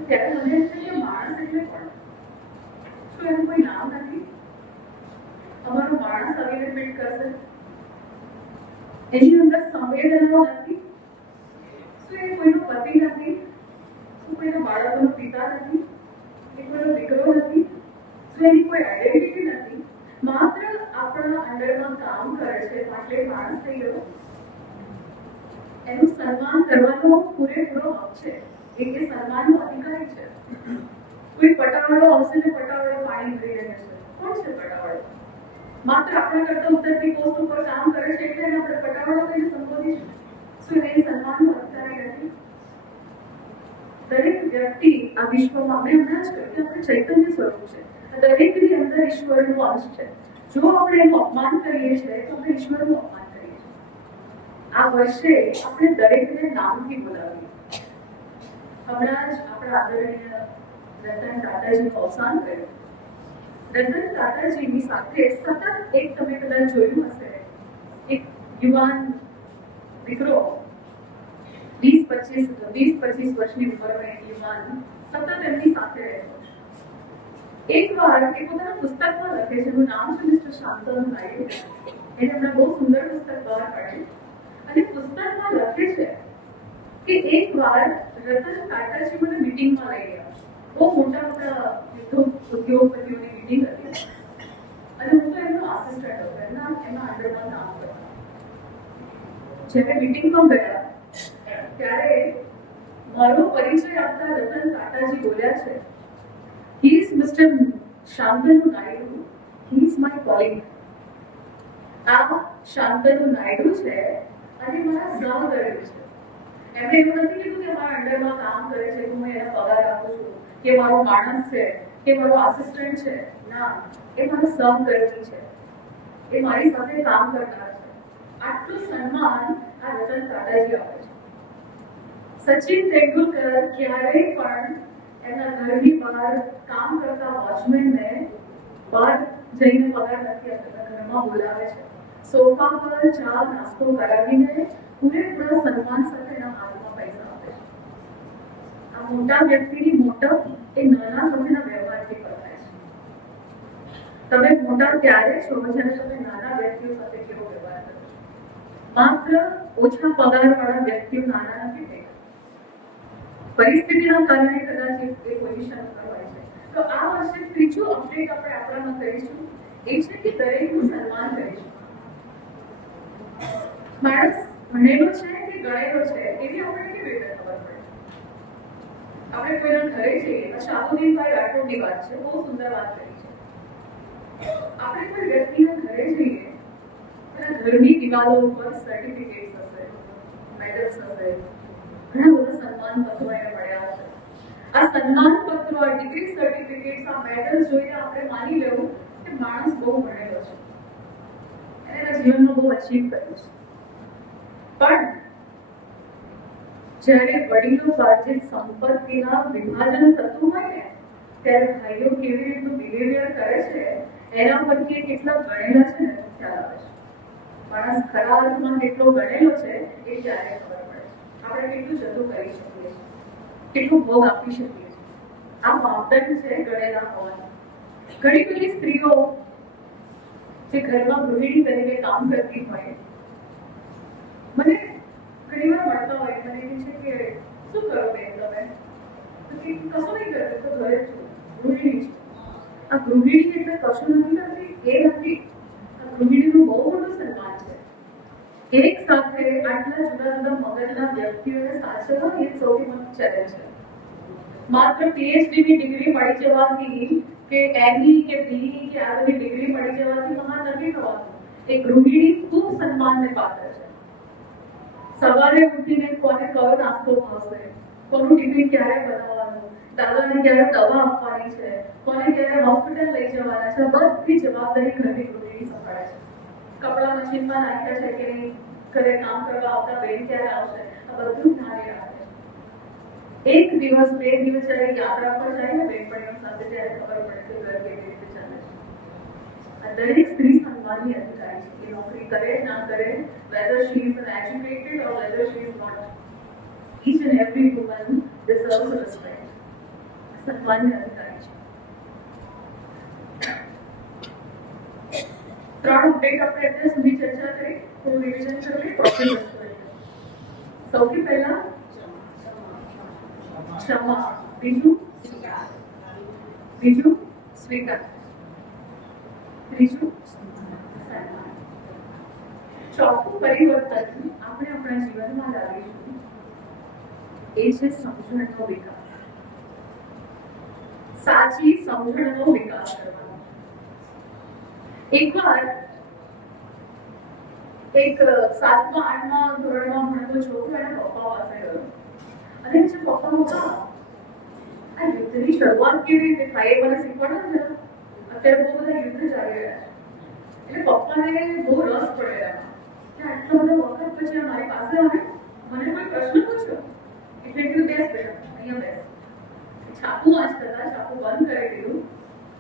ત્યારે મને એમ થાય કે માણસ એટલે પણ શું એનું કોઈ નામ નથી? અમારો માણસ આવી રિપીટ કરશે? એની અંદર સંવેદનાઓ નથી? શું એ કોઈનો પતિ નથી? શું કોઈના બાળકોનો પિતા નથી? એ કોઈનો દીકરો નથી? શું એની કોઈ આઈડેન્ટિટી નથી? માત્ર આપણા અંડરમાં કામ કરે છે એટલે માણસ થઈ ગયો. એનું સન્માન કરવાનો પૂરેપૂરો હક છે. એ સન્માનનો અધિકારી છે. કોઈ પટાવાળો આવશે ને પટાવાળો પાણી ભરી રહ્યો છે. કોણ છે પટાવાળો? માત્ર આપણા કરતા ઉતરતી પોસ્ટ ઉપર કામ કરે છે એટલે આપણે પટાવાળો કહીને સંબોધીશું. શું એ સન્માનનો અધિકારી નથી? દરેક વ્યક્તિ આ વિશ્વમાં મેં હમણાં જ કહ્યું કે આપણે ચૈતન્ય સ્વરૂપ છે. દરેકની અંદર ઈશ્વરનો અંશ છે. જો આપણે એનું અપમાન કરીએ છીએ તો આપણે ઈશ્વરનું અપમાન કરીએ છીએ. આ વર્ષે આપણે દરેકને નામથી બોલાવીએ. હમણાં જ આપણા આદરણીય રતન ટાટાજીનું અવસાન કર્યું. રતન ટાટાજીની સાથે સતત એક તમે કદાચ જોયું હશે એક યુવાન દીકરો 20-25 વર્ષની ઉંમરનો એક યુવાન સતત એમની સાથે રહેતો. એક વાર એ પોતાના પુસ્તકમાં લખે છે, એનું નામ છે મિસ્ટર શાંતનુ નાયડુ. એને હમણાં બહુ સુંદર પુસ્તક બહાર પાડ્યું અને પુસ્તકમાં લખે છે કે એક વાર રતન ટાટાજી મને મીટિંગમાં લઈ ગયા. બહુ મોટા ઉદ્યોગપતિઓની મીટિંગ હતી અને હું તો એમનો આસિસ્ટન્ટ હતો. એમના અંડરમાં કામ કરતા. જ્યારે મીટિંગમાં ગયા ત્યારે મારો પરિચય આપતા રતન ટાટાજી બોલ્યા છે, he is Mr. Shantanu Naidu, he is my colleague. આ શાંતનુ નાયડુ છે અને મારા સહકર્મી છે. એમણે એવું નથી કીધું કે મારા અંડરમાં કામ કરે છે, હું એને પગાર આપું છું, કે મારો માણસ છે, કે મારો આસિસ્ટન્ટ છે. ના, એ મારો સહકર્મી છે. એ મારી સાથે કામ કરનાર છે. આટલું સન્માન આ રતન ટાટાજી આપે છે. સચિન તેંડુલકર ક્યારેય પણ એમના ઘરની બહાર કામ કરતા વોચમેનને બહાર જઈને પગાર નથી આપતા, ઘરમાં બોલાવે છે. સોફા પર ચા નાસ્તો કરાવીને પૂરેપૂરા સન્માન સાથે એના હાથમાં પૈસા આપે છે. આ મોટા વ્યક્તિની મોટપ એ નાના સમયના વ્યવહારથી પકડાય છે. તમે મોટા ત્યારે છો જ્યારે તમે નાના વ્યક્તિઓ સાથે કેવો વ્યવહાર કરો છો. માત્ર ઓછા પગારવાળા વ્યક્તિઓ નાના નથી થઈ. પરિસ્થિતિના કારણે કદાચ એ પોઝિશન ઉપર હોય છે. તો આ વર્ષે ત્રીજું અપડેટ આપણે આપણામાં કરીશું એ છે કે દરેકનું સન્માન કરીશું. માણસ ભણેલો છે કે ગણેલો છે એવી આપણે કેવી રીતે ખબર પડે? આપણે કોઈના ઘરે જઈએ, શાહુદ્દીનભાઈ રાઠોડની વાત છે, બહુ સુંદર વાત કરી છે. આપણે કોઈ વ્યક્તિના ઘરે જઈએ, એના ઘરની દિવાલો ઉપર સર્ટિફિકેટ્સ હશે, મેડલ્સ હશે, ઘણા બધા સન્માન પત્રો એને મળ્યા છે. આ સન્માન પત્રો, આ ડિગ્રી સર્ટિફિકેટ્સ, આ મેડલ્સ જોઈને આપણે માની લેવું કે માણસ બહુ ભણેલો છે, એના જીવનમાં બહુ અચીવ કર્યું છે. પણ જ્યારે વડીલો બાજિત સંપત્તિના વિભાજન થતું હોય ને ત્યારે ભાઈઓ કેવી રીતનું બિહેવિયર કરે છે એના પરથી કેટલા ગણેલા છે ને ખ્યાલ આવે છે. માણસ ખરા અર્થમાં કેટલો ગણેલો છે એ ત્યારે ખબર પડે છે. આપણે કેટલું જતું કરી શકીએ છીએ, કેટલું ભોગ આપી શકીએ છીએ. આ માપદંડ છે ગણેલા હોવાનો. ઘણી બધી સ્ત્રીઓ જે ઘરમાં ગૃહિણી તરીકે કામ કરતી હોય મને ઘણી વાર મળતા હોય, મને કહે છે કે શું કરો બેન તમે? કશું નહીં કરતો, તો ઘરે છું, ગૃહિણી છું. આ ગૃહિણી એટલે કશું નથી કરતી એ નથી. આ ગૃહિણીનું બહુ મોટું સન્માન છે. એક સાથે આટલા જુદા જુદા મગજના વ્યક્તિઓને સાચવવા એ સૌથી મોટું ચેલેન્જ છે. માત્ર PhD ની ડિગ્રી મળી જવાથી કે ME કે BE કે આ બધી ડિગ્રી મળી જવાથી મહાન નથી થવાનું. એક ગૃહિણી ખૂબ સન્માનને પાત્ર છે. સવારે ઉઠીને કોને કયો નાસ્તો ભાવશે, કોનું ટિફિન ક્યારે બનાવવાનું, દાદાને ક્યારે દવા આપવાની છે, કોને ક્યારે હોસ્પિટલ લઈ જવાના છે, બધી જવાબદારી ઘરની ગૃહિણી સંભાળે છે. કપડા મશીનમાં નાખ્યા છે કે નહીં, ઘરે કામ કરવા આવતા બેન ક્યારે આવશે, આ બધું ધ્યાન રાખે છે. એક દિવસ બે દિવસ જ્યારે યાત્રા પર જાય ને બેનપણીઓ સાથે ત્યારે ખબર પડે કે ઘર કેવી રીતે ચાલે છે. આ દરેક સ્ત્રી સન્માનની અધિકારી છે. એ નોકરી કરે ના કરે, whether she is an educated or whether she is not, each and every woman deserves respect. સન્માનની અધિકારી છે. ત્રણ અપડેટ આપણે અત્યાર સુધી ચર્ચા કરી, થોડું રિવિઝન કરી લઈએ. સૌથી પહેલા ક્ષમા, બીજું સ્વીકાર, ત્રીજું સન્માન. ચોથું પરિવર્તન આપણે આપણા જીવનમાં લાવીશું એ છે સમજણનો વિકાસ. સાચી સમજણનો વિકાસ કરવાનો. એકવાર એક 7મા 8મા ધોરણમાં ભણતો છોકરો એના પપ્પા પાસે ગયો અને જે પપ્પા હતા આ યુદ્ધની શરૂઆત કેવી રીતે થાય એ મને શીખવાડો ને. અત્યારે બહુ બધા યુદ્ધ ચાલી રહ્યા છે એટલે પપ્પાને બહુ રસ પડે એમાં કે આટલો બધો વખત પછી મારી પાસે આવે મને કોઈ પ્રશ્ન પૂછ્યો એટલે કીધું બેસ બેટા અહીંયા બેસ. છાપું વાંચતા છાપું બંધ કરી દીધું,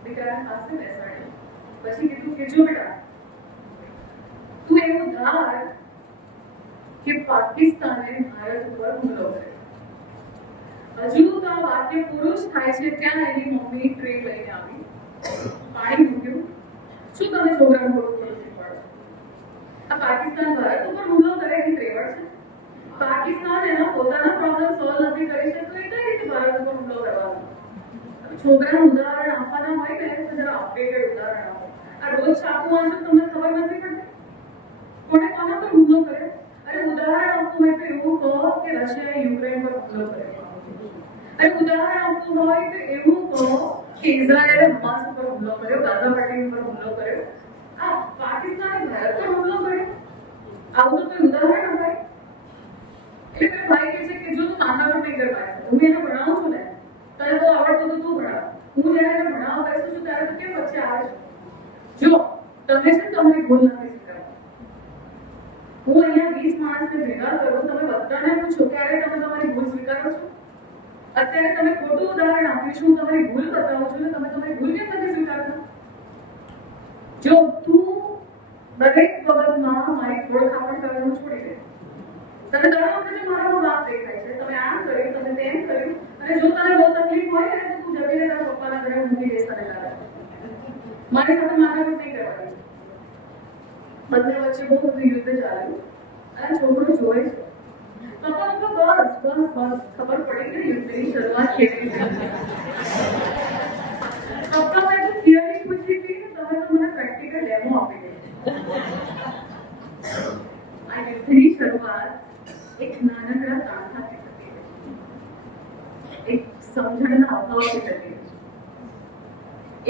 દીકરાને પાસે બેસાડ્યું. પછી કીધું કે જો બેટા તું એવું ધાર કે પાકિસ્તાને ભારત ઉપર હુમલો કર્યો. હજુ તો આ વાક્ય પુરુષ થાય છે ત્યાં એની મમ્મી ટ્રે લઈને આવી, પાણી મૂક્યું. શું તમે છોકરાને થોડું શીખવાડો? આ પાકિસ્તાન ભારત ઉપર હુમલો કરે એની ત્રેવડ છે. પાકિસ્તાન એના પોતાના પ્રોબ્લેમ સોલ્વ નથી કરી શકતો એ કઈ રીતે ભારત ઉપર હુમલો કરવાનો? છોકરાનું ઉદાહરણ આપવાના હોય ને તો જરા અપડેટેડ ઉદાહરણ આપો. આ રોજ છાપું વાંચો તમને ખબર નથી પડતી કોને કોના પર હુમલો કર્યો? અરે ઉદાહરણ આપવું હોય તો એવું કહો કે રશિયાએ યુક્રેન પર હુમલો કર્યો. અરે ઉદાહરણ આપવું હોય તો એવું કહો કે ઇઝરાયલે હમાસ ઉપર હુમલો કર્યો, ગાઝા પટ્ટી ઉપર હુમલો કર્યો. આ પાકિસ્તાને ભારત પર હુમલો કર્યો. આવું તો કોઈ ઉદાહરણ અપાય? એટલે મેં ભાઈ કહે છે કે જો તું માથા પર નહીં કરવાય, હું એને ભણાવું છું ને, તને બહુ આવડતું તો તું ભણાવ, હું જ્યારે એને ભણાવવા બેસું છું ત્યારે તો કેમ વચ્ચે આવે છે? જો તમે છે તમારી ભૂલ નથી સ્વીકારતા. હું અહીંયા 20 માણસને ભેગા કરું, તમે બધાને પૂછો ક્યારે તમે તમારી ભૂલ સ્વીકારો છો? અત્યારે તમે ખોટું ઉદાહરણ આપ્યું છે, હું તમારી ભૂલ બતાવું છું ને તમે તમારી ભૂલ કેમ નથી સ્વીકારતા? જો તું દરેક બાબતમાં મારી ખોળખામણ કરવાનું છોડી દે, તમે દર વખતે મારો બાપ દેખાય છે, તમે આમ કર્યું, તમે તેમ કર્યું, અને જો તને બહુ તકલીફ હોય ને તો તું જમીને તારા પપ્પાના ઘરે ઊંઘી જઈશ તને લાગે. મારી સાથે માથાકૂટ નહીં કરવાની. બંને વચ્ચે બહુ બધું યુદ્ધ ચાલ્યું અને છોકરો જોવે છે. પપ્પા બસ ખબર પડી ગઈ યુદ્ધની શરૂઆત કેવી રીતે. પપ્પા મેં તો થિયરી પૂછી હતી ને તમે તો મને પ્રેક્ટિકલ ડેમો આપી દીધી. આ યુદ્ધની શરૂઆત એક નાનકડા તાણથી થતી હતી, એક સમજણના અભાવથી થતી હતી.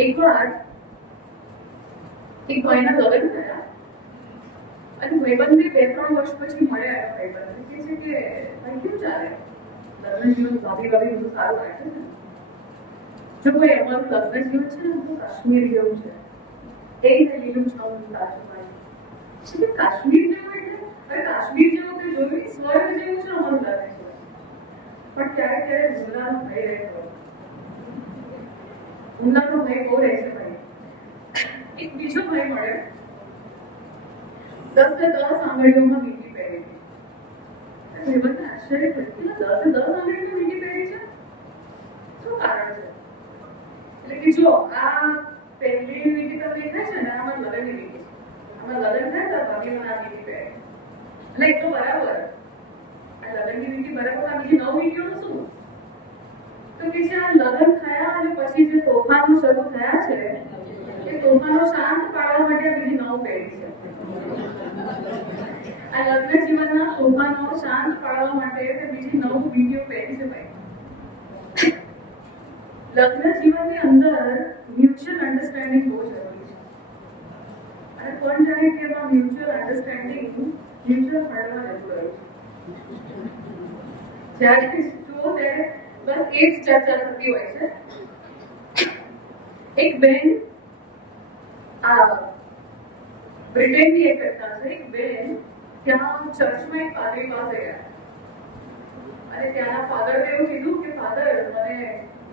એકવાર એક ભાઈના લગ્ન થયા અને ભાઈબંધને 2-3 વર્ષ પછી મળ્યા. ભાઈબંધ કહે છે કે ભાઈ કેવું ચાલે? લગ્ન જીવન ભાભી બધું સારું રાખે છે? જો કોઈ અમારું લગ્ન જીવન છે ને તો કાશ્મીર જેવું છે, એને લીલું છમ તાજું કાશ્મીર જેવું એટલે અરે કાશ્મીર જેવું તે જોયું સ્વર્ગ જેવું છે અમારું લાગે છે. પણ ક્યારેક ક્યારેક હુમલાનો ભય રહેતો, હુમલાનો ભય બહુ રહે છે ભાઈ. એક બીજો ભય મળે, 10 से 10 આંગળીઓમાં વીંટી પહેરી. મને આશ્ચર્ય થયું, 10 से 10 આંગળીઓમાં વીંટી પહેરી છે, શું કારણ છે? એટલે કે જો આ પહેલી વીંટી તમને દેખાય છે ને, આમાં લગનની વીંટી, આમાં લગન થાય તો ભાભી મને આ વીંટી પહેરી, એટલે એ તો બરાબર. આ લગનની વીંટી બરાબર, આ બીજી 9 વીંટીઓનું શું? તો કે છે આ લગન થયા અને પછી જે તોફાનો શરૂ થયા છે એ તોફાનો શાંત પાડવા માટે બીજી 9 પેઢી છે. આ લગ્ન જીવનના તોફાનો શાંત પાડવા માટે બીજી 9 વીંટીઓ પેઢી છે ભાઈ. લગ્ન જીવનની અંદર મ્યુચ્યુઅલ અન્ડરસ્ટેન્ડિંગ બહુ જરૂરી છે. અને કોણ જાણે કે એમાં મ્યુચ્યુઅલ અન્ડરસ્ટેન્ડિંગ મ્યુચ્યુઅલ ફંડમાં જતું રહ્યું છે. જ્યારે જુઓ ત્યારે બસ એ જ ચર્ચા થતી હોય છે. એક બેન, બ્રિટનની એક ઘટના છે. એક બેન ત્યાં ચર્ચમાં એક પાદરી પાસે ગયા અને ત્યાંના ફાધરને એવું કીધું કે ફાધર, મને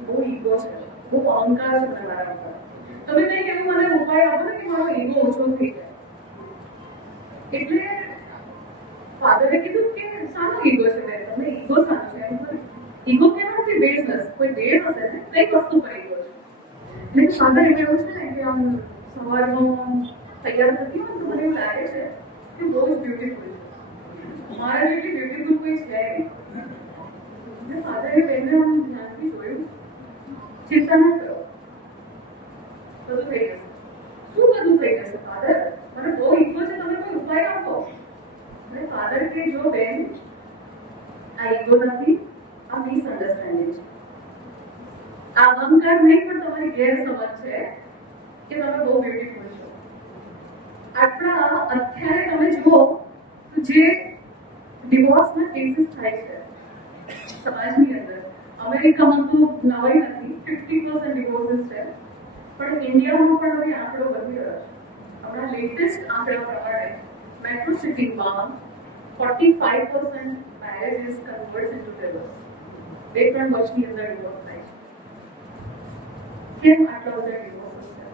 બહુ ઈગો છે, બહુ અહંકાર છે મારા ઉપર, તમે કંઈક એવું મને ઉપાય આપો ને કે મારો ઈગો ઓછો થઈ જાય. એટલે ફાધરે કીધું કે શાનો ઈગો છે બેન, તમને ઈગો શાનો છે? ઈગો કેનો નથી? બેઝનેસ, કોઈ બેઝ હશે ને, કઈ વસ્તુ પર ઈગો છે? એટલે ફાધર એવું છે ને કે આમ સવારમાં તૈયાર થતી હોય તો મને એવું લાગે છે કે બહુ જ બ્યુટીફુલ છે, મારા જેટલી બ્યુટીફુલ કોઈ છે નહીં. ફાધરે બેનને આમ ધ્યાનથી જોયું, ચિંતા ન કરો, બધું થઈ જશે. શું બધું થઈ જશે ફાધર? મને બહુ ઈગો છે, તમે કોઈ ઉપાય આપો. અને ફાધર કે જો બેન, આ ઈગો નથી, આ મિસઅન્ડરસ્ટેન્ડિંગ છે. આ અહંકાર નહીં પણ તમારી ગેરસમજ છે કે તમે બહુ બ્યુટીફુલ છો. આપણા અત્યારે તમે જુઓ તો જે ડિવોર્સના કેસીસ થાય છે સમાજની અંદર, અમેરિકામાં તો નવાઈ નથી, 50% ડિવોર્સિસ છે, પણ ઇન્ડિયામાં પણ હવે આંકડો વધી રહ્યો છે. હમણાં લેટેસ્ટ આંકડા પ્રમાણે મેટ્રો સિટીમાં 45% marriages converts into divorce. 2-3 વર્ષની અંદર ડિવોર્સ થાય છે. કેમ આટલા બધા ડિવોર્સિસ છે?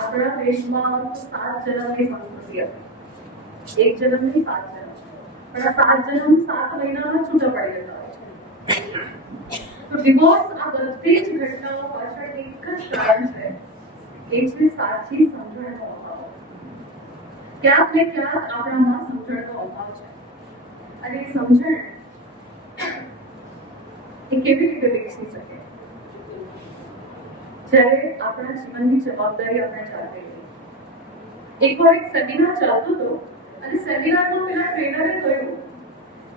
આપણા દેશમાં 7 જન્મની સંસ્કૃતિ હતી, 1 જન્મ નહીં 7 જન્મ, પણ આ 7 જન્મ 7 મહિનામાં છૂટા પડી જતા હોય છે. તો ડિવોર્સ આ બધી જ ઘટનાઓ પાછળ એક જ કારણ છે, એ છે સાચી સમજણનો અભાવ. ક્યાંક ને ક્યાંક આપણામાં સમજણનો અભાવ છે. અને એ સમજણ એ કેવી રીતે વિકસી શકે? જ્યારે આપણા જીવનની જવાબદારી આપણે જાતે લઈએ. એકવાર એક સેમિનાર ચાલતો હતો અને સેમિનારમાં પેલા ટ્રેનરે કહ્યું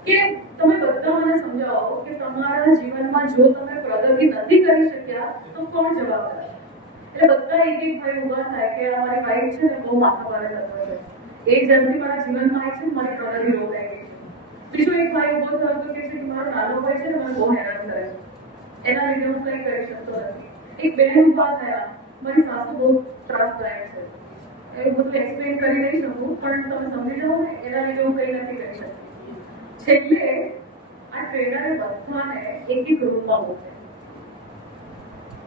કે તમે બધા મને સમજાવો કે તમારા જીવનમાં જો તમે પ્રગતિ નથી કરી શક્યા તો કોણ જવાબદાર? એટલે બધા એક ભાઈ ઊભા થાય કે અમારી વાઈફ છે ને બહુ માથાભારે થતો છે, એ જલ્દી મારા જીવનમાં આવી છે, મારી પ્રગતિ રોકાઈ ગઈ છે. બીજો એક ભાઈ ઊભો થયો તો કે છે કે મારો નાનો ભાઈ છે ને મને બહુ હેરાન કરે છે, એના લીધે હું કંઈ કરી શકતો નથી. એક બહેન ઊભા થયા, મારી સાસુ બહુ ત્રાસદાયક છે, એ બધું એક્સપ્લેન કરી નહીં શકું, પણ તમે સમજી જાઓ ને એના લીધે હું કંઈ નથી કરી શકતી. છેલ્લે આ ટ્રેનરે બધાને એક રૂમમાં મોકલ્યા.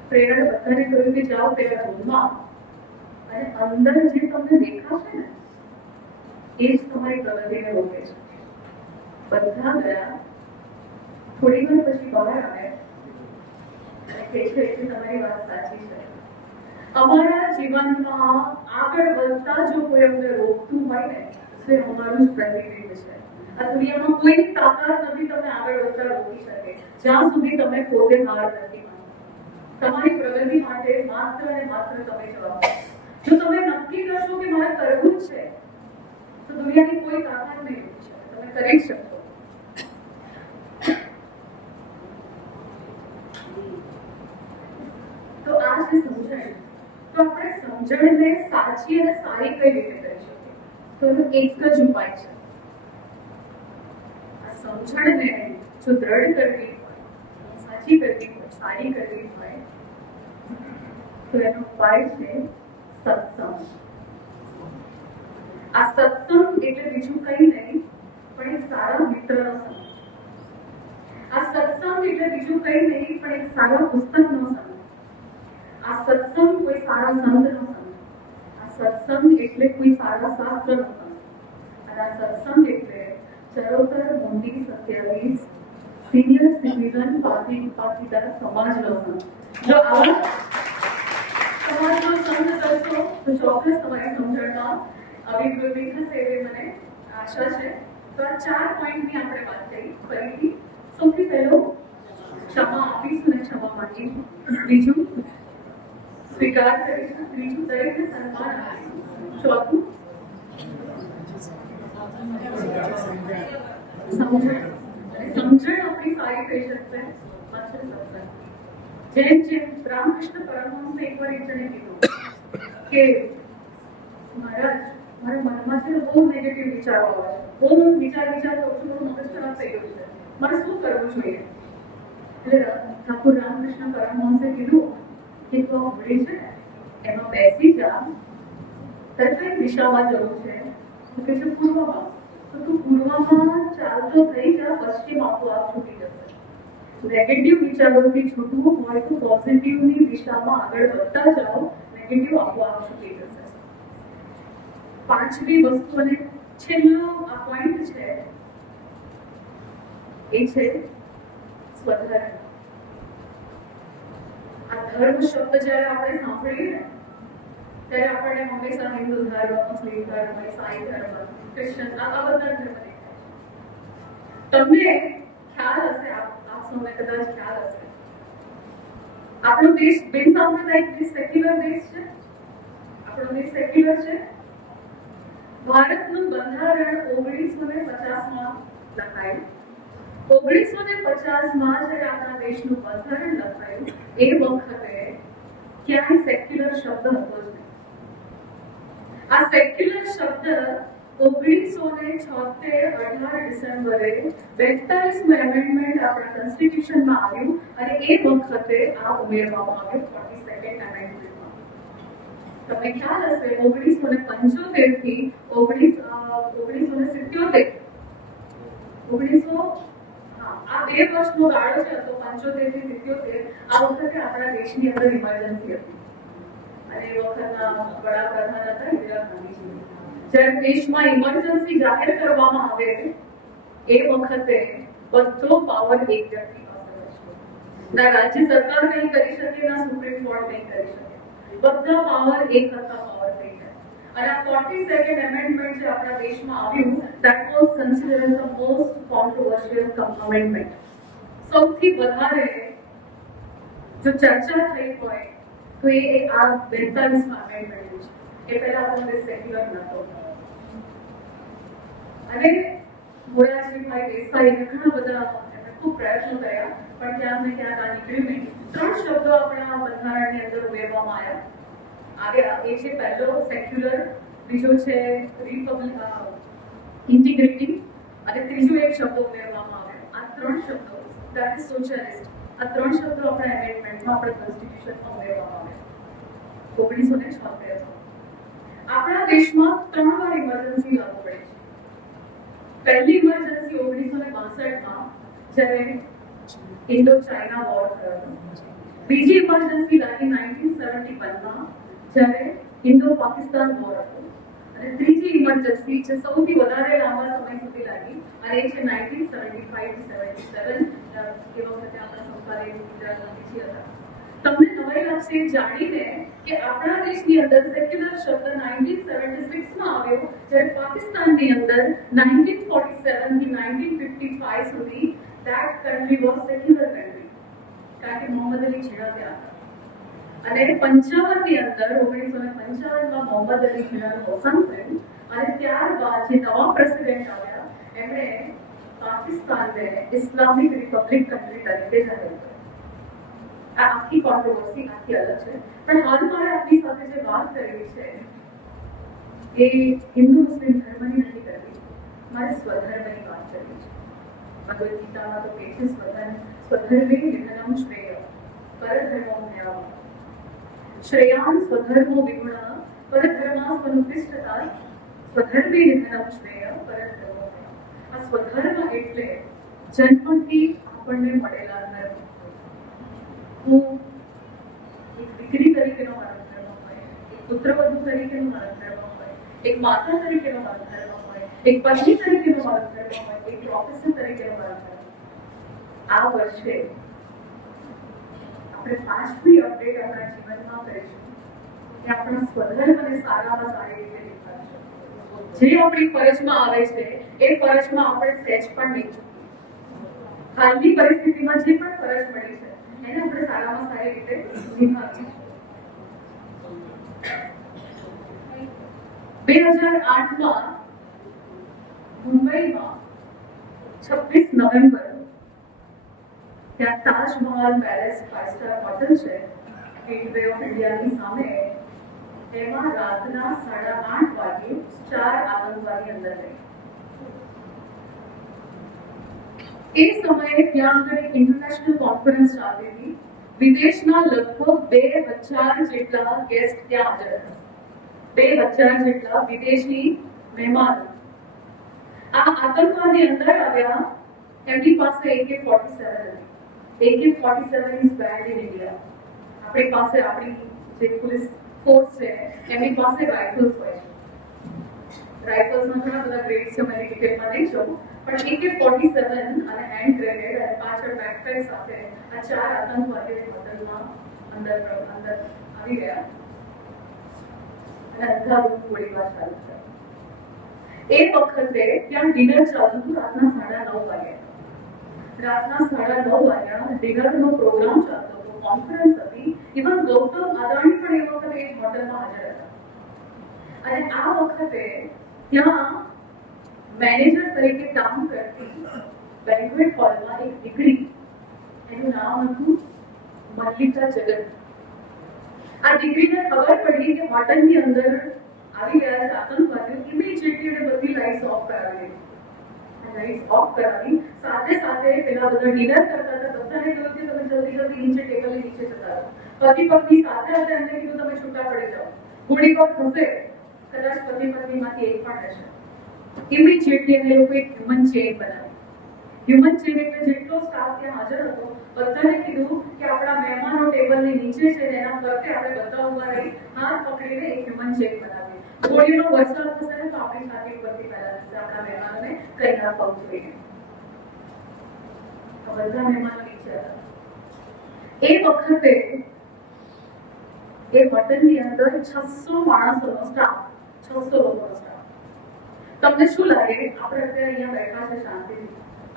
ટ્રેનરે બધાને કહ્યું કે જાઓ પેલા રૂમમાં અને અંદર જે તમને દેખાશે ને એ જ તમારી પ્રગતિને રોકે છે. બધા ગયા. થોડી વાર પછી બહાર આવે અને કહે છે કે તમારી વાત સાચી છે, અમારા જીવનમાં આગળ વધતા જો કોઈ અમને રોકતું હોય ને તો એ અમારું જ પ્રતિબિંબ છે. આ દુનિયામાં કોઈની તાકાત નથી તમને આગળ વધતા રોકી શકે જ્યાં સુધી તમે પોતે હાર નથી માનતા. તમારી પ્રગતિ માટે માત્ર અને માત્ર તમે જવાબદાર. જો તમે નક્કી કરશો કે મારે કરવું જ છે તો દુનિયાની કોઈ તાકાત નહીં રોકી શકે, તમે કરી શકશો. તો આ છે સમજણ. તો આપણે સમજણને સાચી અને સારી કઈ રીતે કરી શકીએ? તો એનો એક જ ઉપાય છે. આ સમજણને જો દ્રઢ કરવી હોય, સાચી કરવી હોય, સારી કરવી હોય તો એનો ઉપાય છે સત્સંગ. આ સત્સંગ એટલે બીજું કંઈ નહીં પણ એક સારા મિત્રનો સંગ. એટલે બીજું કંઈ નહીં પણ એક સારા પુસ્તકનો સંગ. આ સત્સંગ કોઈ સારા સંતનો સંગ. આ સત્સંગ એટલે કોઈ સારા શાસ્ત્રનો સંગ. અને આ સત્સંગ એટલે ચરોતર મોટી 27 સિનિયર સિટીઝન પાટીદાર સમાજનો સંગ. જો આવા સમાજનો સંગ કરશો તો ચોક્કસ તમારી સમજણમાં અભિવૃદ્ધિ થશે એવી મને આશા છે. તો આ 4 પોઈન્ટની આપણે વાત કરી. ફરીથી સૌથી પહેલો ક્ષમા આપીશું અને ક્ષમા માંગીશું. બીજું સ્વીકાર કરીશું. ત્રીજું દરેકને સન્માન આપીશું. ચોથું સમજણ આપણી સારી થઈ શકશે. પાંચમું સત્સંગ. જેમ રામકૃષ્ણ પરમહંસે એકવાર એક જણે કીધું કે મહારાજ મારા મનમાં છે બહુ નેગેટિવ વિચારો આવે છે. બહુ વિચાર કરું છું, મારું મગજ ખરાબ થઈ ગયું છે, મારે શું કરવું જોઈએ? એટલે ઠાકોર રામકૃષ્ણ પરમહંસે કીધું કે તું આ ઘોડી છે એમાં બેસી જા, તારે કઈ દિશામાં જવું છે? તો કે છે પૂર્વમાં. તો તું પૂર્વમાં ચાલતો થઈ જા, પશ્ચિમ આપોઆપ છૂટી જશે. નેગેટિવ વિચારોથી છૂટવું હોય તો પોઝિટિવની દિશામાં આગળ વધતા જાઓ, નેગેટિવ આપોઆપ છૂટી જશે. પાંચમી વસ્તુ અને છેલ્લો આ પોઈન્ટ છે એ છે સ્વધર્મ. આ ધર્મ શબ્દ જ્યારે આપણે સાંભળીએ ને ત્યારે આપણને હંમેશા હિન્દુ ધર્મ, મુસ્લિમ ધર્મ, ઈસાઈ ધર્મ, ક્રિશ્ચન આ બધા ધર્મ દેખાય. તમને ખ્યાલ હશે, આપ સૌને કદાચ ખ્યાલ હશે, આપણો દેશ બિનસાંપ્રદાયિક દેશ, સેક્યુલર દેશ છે. આપણો દેશ સેક્યુલર છે. ભારતનું બંધારણ 1950માં લખાયું. 1950માં જ્યારે આપણા દેશનું બંધારણ લખાયું એ વખતે ક્યાંય સેક્યુલર શબ્દ હતો જ નહીં. આ સેક્યુલર શબ્દ 1976 18 ડિસેમ્બરે 42મું એમેન્ડમેન્ટ આપણા કોન્સ્ટિટ્યુશનમાં આવ્યું અને એ વખતે આ ઉમેરવામાં આવ્યું 42nd એમેન્ડમેન્ટમાં. તમને ખ્યાલ હશે 1975 થી 1977 આ 2 વર્ષનો ગાળો છે તો 75 થી 77 આ વખતે આપણા દેશની અંદર ઇમરજન્સી હતી અને એ વખતના વડાપ્રધાન હતા ઇન્દિરા ગાંધીજી. જ્યારે દેશમાં ઇમરજન્સી જાહેર કરવામાં આવે એ વખતે બધો પાવર એક વ્યક્તિ પાસે હતો. ના રાજ્ય સરકાર કંઈ કરી શકે, ના સુપ્રીમ કોર્ટ કંઈ કરી શકે. બધા પાવર એક કરતા પાવર થઈ ગયા. અને આ 42nd એમેન્ડમેન્ટ જે આપણા દેશમાં આવ્યું that was considered as the most controversial amendment. સૌથી વધારે જો ચર્ચા થઈ હોય તો એ આ 42મા એમેન્ડમેન્ટ છે. એ પહેલા આપણને સેક્યુલર નહોતો. અને મોરારજીભાઈ દેસાઈએ ઘણા બધા ખૂબ પ્રયત્નો કર્યા પણ ક્યાંક ને ક્યાંક આ નીકળ્યું નહીં. 3 શબ્દો આપણા બંધારણની અંદર ઉમેરવામાં આવ્યા. એ છે પહેલો સેક્યુલર, બીજો છે ઇન્ટિગ્રિટી અને ત્રીજો એક શબ્દ ઉમેરવામાં આવ્યો. આ 3 શબ્દો that is socialist. આ 3 શબ્દો આપણા એમેન્ડમેન્ટમાં આપણા કોન્સ્ટિટ્યુશનમાં ઉમેરવામાં આવ્યા 1976. આપણા દેશમાં 3 વાર ઇમરજન્સી લાગુ પડી છે. પહેલી ઇમરજન્સી 1962માં જ્યારે ઇન્ડો ચાઇના વોર થયો હતો. બીજી ઇમરજન્સી લાગી 1971માં જ્યારે ઇન્ડો પાકિસ્તાન વોર હતો. અને ત્રીજી ઇમરજન્સી જે સૌથી વધારે લાંબા સમય સુધી લાગી અને એ છે 1975 થી 77 એ વખતે આપણા સંપાદક ઇન્દિરા ગાંધીજી હતા. તમને નવાઈ લાગશે જાણીને કે આપણા દેશની અંદર સેક્યુલર શબ્દ 1976માં આવ્યો જ્યારે પાકિસ્તાનની અંદર 1947 થી 1955 સુધી that country was secular country. કારણ કે મોહમ્મદ અલી ઝીણા ત્યાં હતા. અને 55ની અંદર 1955માં મોહમ્મદ અલી ઝીણાનું અવસાન થયું અને ત્યારબાદ જે નવા પ્રેસિડેન્ટ આવ્યા એમણે પાકિસ્તાનને ઇસ્લામિક રિપબ્લિક કન્ટ્રી તરીકે જાહેર કર્યું. આ આખી કોન્ટ્રોવર્સી આખી અલગ છે પણ હાલ મારે આપની સાથે જે વાત કરવી છે એ હિન્દુ મુસ્લિમ ધર્મની નથી કરવી, મારે સ્વધર્મની વાત કરવી છે. ભગવદ ગીતામાં તો કહે છે સ્વધર્મે નિધનમ શ્રેય પરધર્મો જ્ઞાન શ્રેયાન સ્વધર્મો વિગુણ પરધર્મા સ્વનુતિષ્ઠતા સ્વધર્મે નિધનમ શ્રેય પરધર્મો જ્ઞાન. આ સ્વધર્મ એટલે જન્મથી આપણને મળેલા એક પત્ની તરીકેનો મારો ધર્મ હોય, એક પ્રોફેસર તરીકેનો મારો ધર્મ. આ વર્ષે આપણે 5મી અપડેટ આપણા જીવનમાં કરીશું કે આપણા સ્વધર્મને સારામાં સારી રીતે નિભાવશું. જે આપણી ફરજમાં આવે છે એ ફરજમાં આપણે સહેજ પણ નહીં ચૂકીએ. હાલની પરિસ્થિતિમાં જે પણ ફરજ મળી છે એને આપણે સારામાં સારી રીતે નિભાવીશું. 2008માં મુંબઈમાં 26 નવેમ્બર ત્યાં તાજમહલ પેલેસ 5 સ્ટાર હોટલ છે ગેટવે ઓફ ઇન્ડિયાની સામે, તેમાં રાતના 8:30 વાગે 4 આતંકવાદી અંદર ગઈ. એ સમયે ત્યાં આગળ એક ઇન્ટરનેશનલ કોન્ફરન્સ ચાલતી હતી. વિદેશના લગભગ 2000 જેટલા ગેસ્ટ ત્યાં હાજર હતા. 2000 જેટલા વિદેશી મહેમાનો. આ આતંકવાદી અંદર આવ્યા, એમની પાસે AK-47 હતી. AK-47 is band in India. આપણી પાસે આપણી જે પોલીસ ફોર્સ છે એમની પાસે રાઇફલ્સ હોય છે. રાઇફલ્સના ઘણા બધા ગ્રેડ્સ છે, મેં ડિટેલમાં નહીં જોઉં, પણ AK-47 અને હેન્ડ ગ્રેનેડ અને પાછળ બેકપેક સાથે આ 4 આતંકવાદીઓ હોટલમાં અંદર આવી ગયા અને અંધારું ગોળીબાર ચાલુ થયો. એ વખતે ત્યાં ડિનર ચાલતું હતું. રાતના 9:30 વાગ્યા. રાતના 9:30 વાગ્યા ડિનરનો પ્રોગ્રામ ચાલતો હતો, કોન્ફરન્સ હતી. ઇવન ગૌતમ અદાણી પણ એ વખતે એ હોટલમાં હાજર હતા. અને આ વખતે ત્યાં મેનેજર તરીકે કામ કરતી બેન્ક્વેટ હોલમાં એક દીકરી, એનું નામ હતું મલ્લિકા જગત. આ દીકરીને ખબર પડી કે હોટલની અંદર આવી ગયા છે આતંકવાદીઓ. ઇમિડિયેટલી એને બધી લાઇટ્સ ઓફ કરાવી. લાઇટ્સ ઓફ કરાવી સાથે સાથે પેલા બધા ડિનર કરતા હતા બધાને કહ્યું કે તમે જલ્દી નીચે ટેબલની નીચે જતા રહો. પતિ પત્ની સાથે હતા, એમને કીધું તમે છૂટા પડી જાઓ. ગોળીબાર થશે, કદાચ પતિ પત્નીમાંથી એક પણ રહેશે. ઇમિડિયેટલી એને લોકોએ હ્યુમન ચેઇન બનાવી. હ્યુમન ચેઇન એટલે જેટલો સ્ટાફ ત્યાં હાજર હતો બધાને કીધું કે આપણા મહેમાનો ટેબલની નીચે છે, એના ફરતે આપણે બધા ઉભા રહી હાથ પકડીને એક હ્યુમન ચેઇન બનાવી. ગોળીનો વરસાદ થશે ને તો આપણી છાતી પરથી પહેલા થશે, આપણા મહેમાનોને કઈ ના પગ જોઈએ. બધા મહેમાનો નીચે હતા. એ વખતે એ હોટલની અંદર 600 માણસોનો સ્ટાફ, 600 લોકોનો સ્ટાફ. તમને શું લાગે આપણે અત્યારે અહીંયા બેઠા છે શાંતિથી,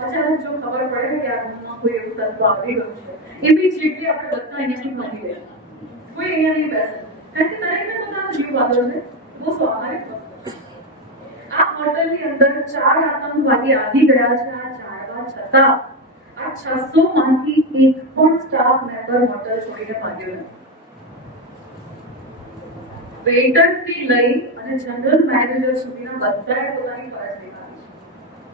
અચાનક જો ખબર પડે કે આ રૂમમાં કોઈ એવું તત્વ આવી ગયું છે, ઇમિડિયેટલી આપણે બધા અહીંયાથી ભાગી ગયા. કોઈ અહીંયા નહીં બેસે, કારણ કે દરેકને પોતાનો જીવ વાગ્યો છે. બહુ સ્વાભાવિક વસ્તુ છે. આ હોટલની અંદર 4 આતંકવાદી આવી ગયા છે. આ જાણવા છતાં આ 600 માંથી એક પણ સ્ટાફ મેમ્બર હોટલ છોડીને ભાગ્યો નથી. વેઇટરથી લઈ અને જનરલ મેનેજર સુધીના બધાએ પોતાની ફરજ નિભાવી છે.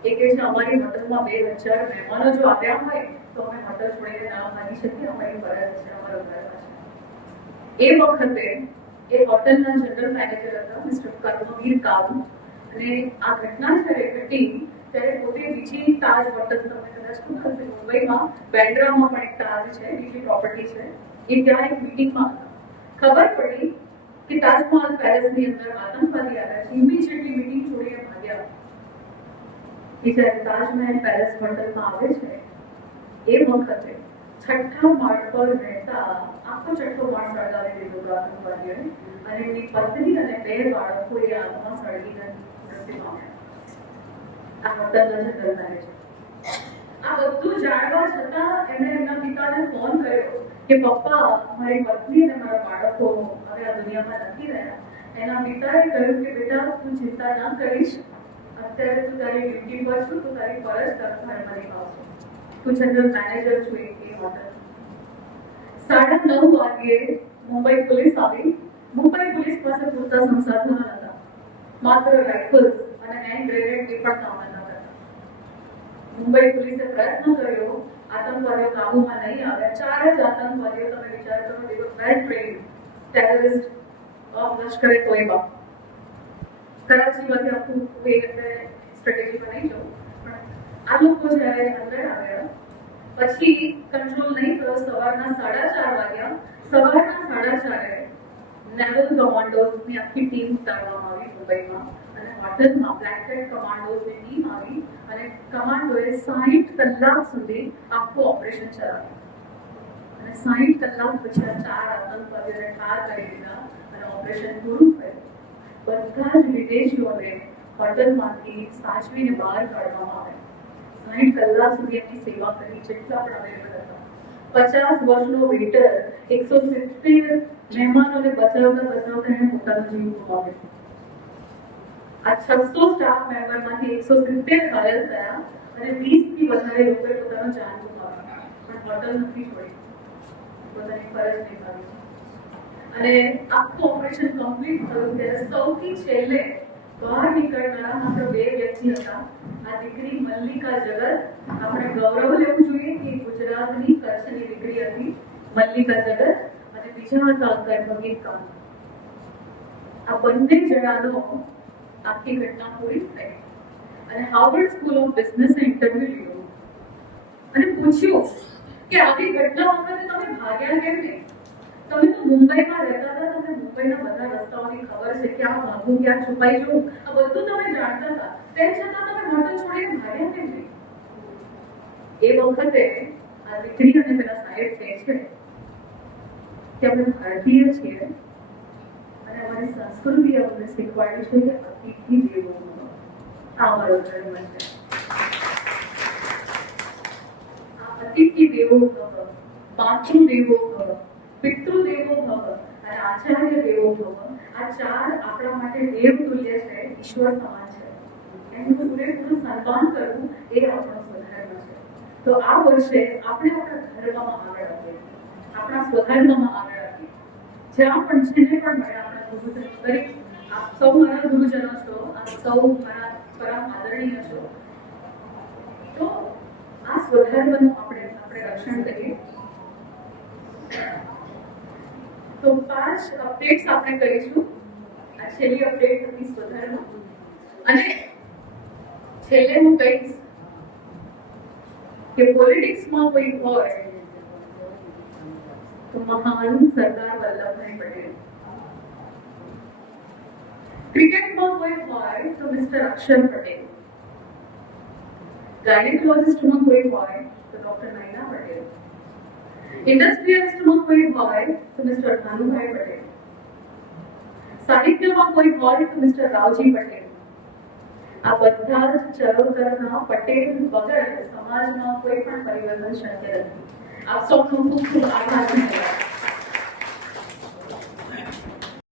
એ કહે છે અમારી હોટલમાં 2000 મહેમાનો જો આવ્યા હોય તો અમે હોટલ છોડીને ના ભાગી શકીએ, અમારી ફરજ છે, અમારો ધર્મ છે. એ વખતે એ હોટલના જનરલ મેનેજર હતા મિસ્ટર કર્મવીર કાબુ. અને આ ઘટના જ્યારે ઘટી ત્યારે પોતે બીજી તાજ હોટલ, તમને કદાચ ખબર હશે મુંબઈમાં બેન્ડ્રામાં પણ એક તાજ છે, બીજી પ્રોપર્ટી છે, એ ત્યાં એક મીટિંગમાં હતા. ખબર પડી કે તાજમહલ પેલેસની અંદર આતંકવાદી આવ્યા છે. ઇમિડિયેટલી મીટિંગ છોડીને ભાગ્યા. કે જ્યારે તાજમહલ પેલેસ હોટલમાં આવે છે એ વખતે 6ઠ્ઠા માળ પર રહેતા આખો 6ઠ્ઠો માળ સળગાવી દીધો આતંકવાદીઓએ અને એમની પત્ની અને 2 બાળકો એ આગમાં સળગીને મૃત્યુ પામ્યા. આ હોટલના જનરલ મેનેજર. આ બધું જાણવા છતાં એમણે એમના પિતાને ફોન કર્યો કે પપ્પા, મારી પત્ની અને મારા બાળકો હવે આ દુનિયામાં નથી રહ્યા. એના પિતાએ કહ્યું કે બેટા તું ચિંતા ના કરીશ, અત્યારે તું તારી ડ્યુટી પર છું, તું તારી ફરજ ઘરમાં નિભાવશો. તું જનરલ મેનેજર છું એ હોટલ. 9:30 વાગ્યે મુંબઈ પોલીસ આવી. મુંબઈ પોલીસ પાસે પૂરતા સંસાધનો હતા. માત્ર રાઇફલ્સ અને હેન્ડ ગ્રેનેડ એ પણ કામ નતા કરતા. મુંબઈ પોલીસે પ્રયત્ન કર્યો, આતંકવાદીઓ કાબુમાં નહીં આવ્યા. 4 જ આતંકવાદીઓ, તમે વિચાર કરો, they were well trained terrorists of લશ્કર-એ-તોયબા. કરાચીમાંથી આખું કોઈ એટલે સ્ટ્રેટેજીમાં નહીં જવું, પણ આ લોકો જ્યારે અંદર આવ્યા પછી કંટ્રોલ નહીં થયો. સવારના 4:30 વાગ્યા. સવારના 4:30 નેવલ કમાન્ડોઝની આખી ટીમ ઉતારવામાં આવી મુંબઈમાં અને હોટલમાં બ્લેક હેટ કમાન્ડોઝની ટીમ આવી અને કમાન્ડોએ 60 કલાક સુધી આખું ઓપરેશન ચલાવ્યું અને 60 કલાક પછી 4 આતંકવાદીઓને ઠાર કરી દીધા અને ઓપરેશન પૂરું થયું. બધા જ વિદેશીઓને હોટલમાંથી સાચવીને બહાર કાઢવામાં આવ્યા. 60 કલાક સુધી એમની સેવા કરી, જેટલા પણ અવેલેબલ હતા. 50 વર્ષનો વેઇટર 170 મહેમાનોને બચાવતા એને પોતાનો જીવ ગુમાવ્યો. આ 600 સ્ટાફ મેમ્બરમાંથી 170 ઘાયલ થયા અને 20 થી વધારે લોકોએ પોતાનો જાન ગુમાવ્યો. પણ હોટલ નથી છોડી, પોતાની ફરજ નિભાવી. અને આખું ઓપરેશન કમ્પ્લીટ થયું ત્યારે સૌથી છેલ્લે બહાર નીકળનારા માત્ર 2 વ્યક્તિ હતા. આ દીકરી મલ્લિકા જગત. આપણે ગૌરવ લેવું જોઈએ કે ગુજરાતની કચ્છની દીકરી હતી મલ્લિકા જગત, અને બીજા હતા અંકલ ભગીર ખાન. આ બંને જણાનો આખી ઘટના પૂરી થઈ અને હાર્વર્ડ સ્કૂલ ઓફ બિઝનેસે ઇન્ટરવ્યુ લીધો અને પૂછ્યું કે આવી ઘટના વખતે તમે ભાગ્યા કેમ નહીં? તમે તો મુંબઈમાં રહેતા હતા, તમને મુંબઈના બધા રસ્તાઓની ખબર છે, ક્યાં ભાગવું, ક્યાં છુપાઈ જવું, આ બધું તમે જાણતા હતા. તેમ છતાં તમે હોટલ છોડીને ભાગ્યા કેમ નહીં? એ વખતે આ દીકરી અને પેલા સાહેબ કહે છે કે આપણે ભારતીય છીએ અને અમારી સંસ્કૃતિ અમને શીખવાડી છે કે અતિથિ દેવો ભવ. આ અમારો ધર્મ છે. આ અતિથિ દેવો ભવ, માતૃ દેવો ભવ, પિતૃ દેવો ભવ અને આચાર્ય દેવો ભવ, આ 4 આપણા માટે દેવ તુલ્ય છે, ઈશ્વર સમાન છે. એનું પૂરેપૂરું સન્માન કરવું એ આપણો સ્વધર્મ છે. તો આ વર્ષે આપણે આપણા ધર્મમાં આગળ વધીએ, આપણા સ્વધર્મમાં આગળ વધીએ. જ્યાં પણ જેને પણ મળ્યા આપણા ગુરુજનો, દરેક આપ સૌ મારા ગુરુજનો છો, આપ સૌ મારા પરમ આદરણીય છો. તો આ સ્વધર્મનું આપણે રક્ષણ કરીએ. તો 5 અપડેટ્સ આપણે કરીશું. આ છેલ્લી અપડેટ હતી સ્વધર્મ. અને છેલ્લે હું કહીશ કે પોલિટિક્સમાં કોઈ હોય તો મહાન સરદાર વલ્લભભાઈ પટેલ, ક્રિકેટમાં કોઈ હોય તો મિસ્ટર અક્ષર પટેલ, ગાયનેકોલોજિસ્ટમાં કોઈ હોય તો ડોક્ટર નયના પટેલ, ઇન્ડસ્ટ્રીયલિસ્ટમાં કોઈ હોય તો મિસ્ટર ભાનુભાઈ પટેલ, સાહિત્યમાં કોઈ હોય તો મિસ્ટર રાવજી પટેલ. આ બધા જ ચરોતરના પટેલ વગર સમાજમાં કોઈ પણ પરિવર્તન શક્ય નથી. આપ સૌનો ખૂબ ખૂબ આભાર.